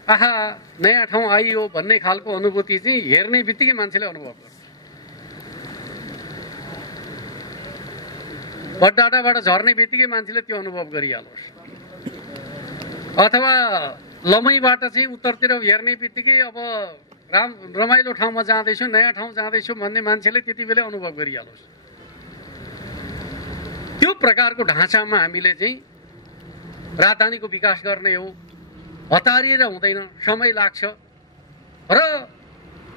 आहा नयाँ ठाउँ आइयो भन्ने खालको अनुभूति चाहिँ हेर्ने बित्तिकै मान्छेले अनुभव गर्छ। बट्टाटाबाट झर्ने बित्तिकै मान्छेले त्यो अनुभव गरिहालोस्, अथवा लमैबाट चाहिँ उत्तरतिर हेर्ने बित्तिकै अब रमाइलो ठाउँमा जाँदैछु, नयाँ ठाउँ जाँदैछु भन्ने मान्छेले त्यति बेलै अनुभव गरिहालोस्। त्यो प्रकारको ढाँचामा हामीले चाहिँ राजधानीको विकास गर्ने हो। हतारिएर हुँदैन, समय लाग्छ र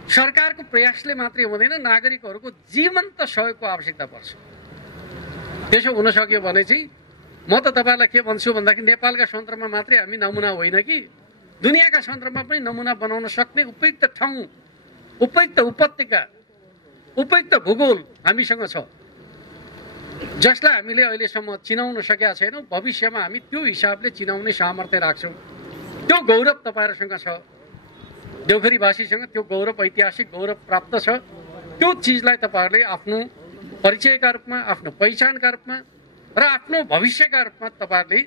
सरकारको प्रयासले मात्रै हुँदैन, नागरिकहरूको जीवन्त सहयोगको आवश्यकता पर्छ। त्यसो हुन सक्यो भने चाहिँ म त तपाईँलाई के भन्छु भन्दाखेरि नेपालका सन्दर्भमा मात्रै हामी नमुना होइन कि दुनियाँका सन्दर्भमा पनि नमुना बनाउन सक्ने उपयुक्त ठाउँ, उपयुक्त उपत्यका, उपयुक्त भूगोल हामीसँग छ, जसलाई हामीले अहिलेसम्म चिनाउन सकेका छैनौँ। भविष्यमा हामी त्यो हिसाबले चिनाउने सामर्थ्य राख्छौँ। त्यो गौरव तपाईँहरूसँग छ, देउखरीवासीसँग त्यो गौरव, ऐतिहासिक गौरव प्राप्त छ। त्यो चिजलाई तपाईँहरूले आफ्नो परिचयका रूपमा, आफ्नो पहिचानका रूपमा र आफ्नो भविष्यका रूपमा तपाईँहरूले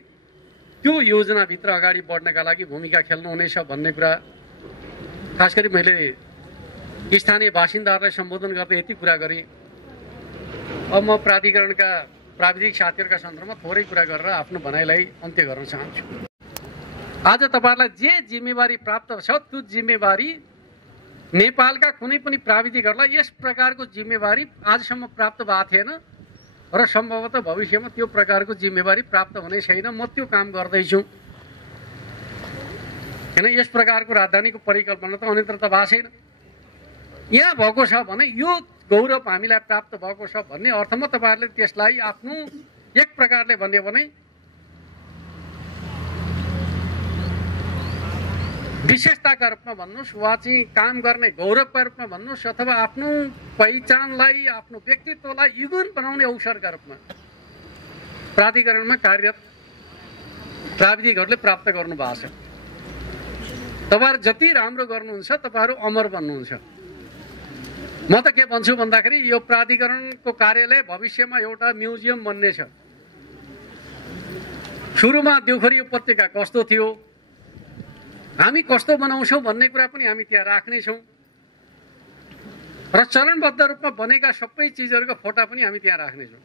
त्यो योजनाभित्र अगाडि बढ्नका लागि भूमिका खेल्नुहुनेछ भन्ने कुरा खास गरी मैले स्थानीय बासिन्दाहरूलाई सम्बोधन गर्दै यति कुरा गरेँ। अब म प्राधिकरणका प्राविधिक साथीहरूका सन्दर्भमा थोरै कुरा गरेर आफ्नो भनाइलाई अन्त्य गर्न चाहन्छु। आज तपाईँहरूलाई जे जिम्मेवारी प्राप्त छ त्यो जिम्मेवारी नेपालका कुनै पनि प्राविधिकहरूलाई यस प्रकारको जिम्मेवारी आजसम्म प्राप्त भएको थिएन र सम्भवतः भविष्यमा त्यो प्रकारको जिम्मेवारी प्राप्त हुने छैन। म त्यो काम गर्दैछु। किन यस प्रकारको राजधानीको परिकल्पना त अन्यत्र त भएको छैन। यहाँ भएको छ भने यो गौरव हामीलाई प्राप्त भएको छ भन्ने अर्थमा तपाईँहरूले त्यसलाई आफ्नो एक प्रकारले भन्यो भने विशेषताका रूपमा भन्नुहोस् वा चाहिँ काम गर्ने गौरवका रूपमा भन्नुहोस् अथवा आफ्नो पहिचानलाई, आफ्नो व्यक्तित्वलाई युगुन बनाउने अवसरका रूपमा प्राधिकरणमा कार्यरत प्राविधिकहरूले प्राप्त गर्नु भएको छ। तपाईँहरू जति राम्रो गर्नुहुन्छ तपाईँहरू अमर बन्नुहुन्छ। म त के भन्छु भन्दाखेरि यो प्राधिकरणको कार्यालय भविष्यमा एउटा म्युजियम बन्नेछ। सुरुमा देउखरी उपत्यका कस्तो थियो, हामी कस्तो बनाउँछौँ भन्ने कुरा पनि हामी त्यहाँ राख्नेछौँ र चरणबद्ध रूपमा बनेका सबै चिजहरूको फोटा पनि हामी त्यहाँ राख्नेछौँ,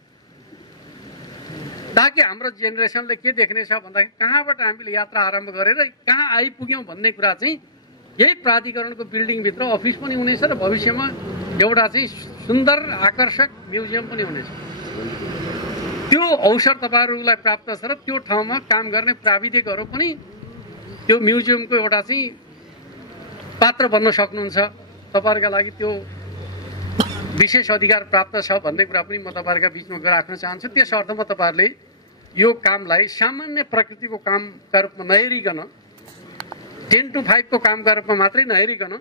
ताकि हाम्रो जेनेरेसनले के देख्नेछ भन्दाखेरि कहाँबाट हामीले यात्रा आरम्भ गरेर कहाँ आइपुग्यौँ भन्ने कुरा चाहिँ यही प्राधिकरणको बिल्डिङभित्र अफिस पनि हुनेछ र भविष्यमा एउटा चाहिँ सुन्दर आकर्षक म्युजियम पनि हुनेछ। त्यो अवसर तपाईँहरूलाई प्राप्त छ र त्यो ठाउँमा काम गर्ने प्राविधिकहरू पनि त्यो म्युजियमको एउटा चाहिँ पात्र बन्न सक्नुहुन्छ। तपाईँहरूका लागि त्यो विशेष अधिकार प्राप्त छ भन्ने कुरा पनि म तपाईँहरूका बिचमा राख्न चाहन्छु। त्यस अर्थमा तपाईँहरूले यो कामलाई सामान्य प्रकृतिको कामका रूपमा नहेरिकन, 10 to 5 को कामका रूपमा मात्रै नहेरिकन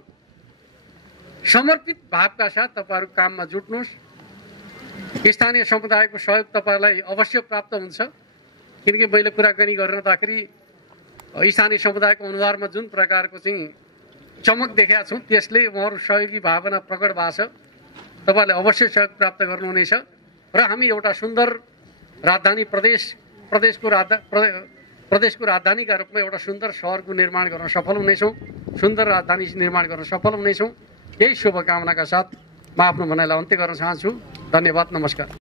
समर्पित भावका साथ तपाईँहरू काममा जुट्नुहोस्। स्थानीय समुदायको सहयोग तपाईँलाई अवश्य प्राप्त हुन्छ, किनकि मैले कुराकानी गरिरहँदाखेरि स्थानीय समुदायको अनुहारमा जुन प्रकारको चाहिँ चमक देखेका छौँ त्यसले उहाँहरू सहयोगी भावना प्रकट भएको छ। तपाईँहरूले अवश्य सहयोग प्राप्त गर्नुहुनेछ र हामी एउटा सुन्दर राजधानी प्रदेशको राजधानीका रूपमा एउटा सुन्दर सहरको निर्माण गर्न सफल हुनेछौँ, सुन्दर राजधानी निर्माण गर्न सफल हुनेछौँ। यही शुभकामनाका साथ म आफ्नो भनाइलाई अन्त्य गर्न चाहन्छु। धन्यवाद, नमस्कार।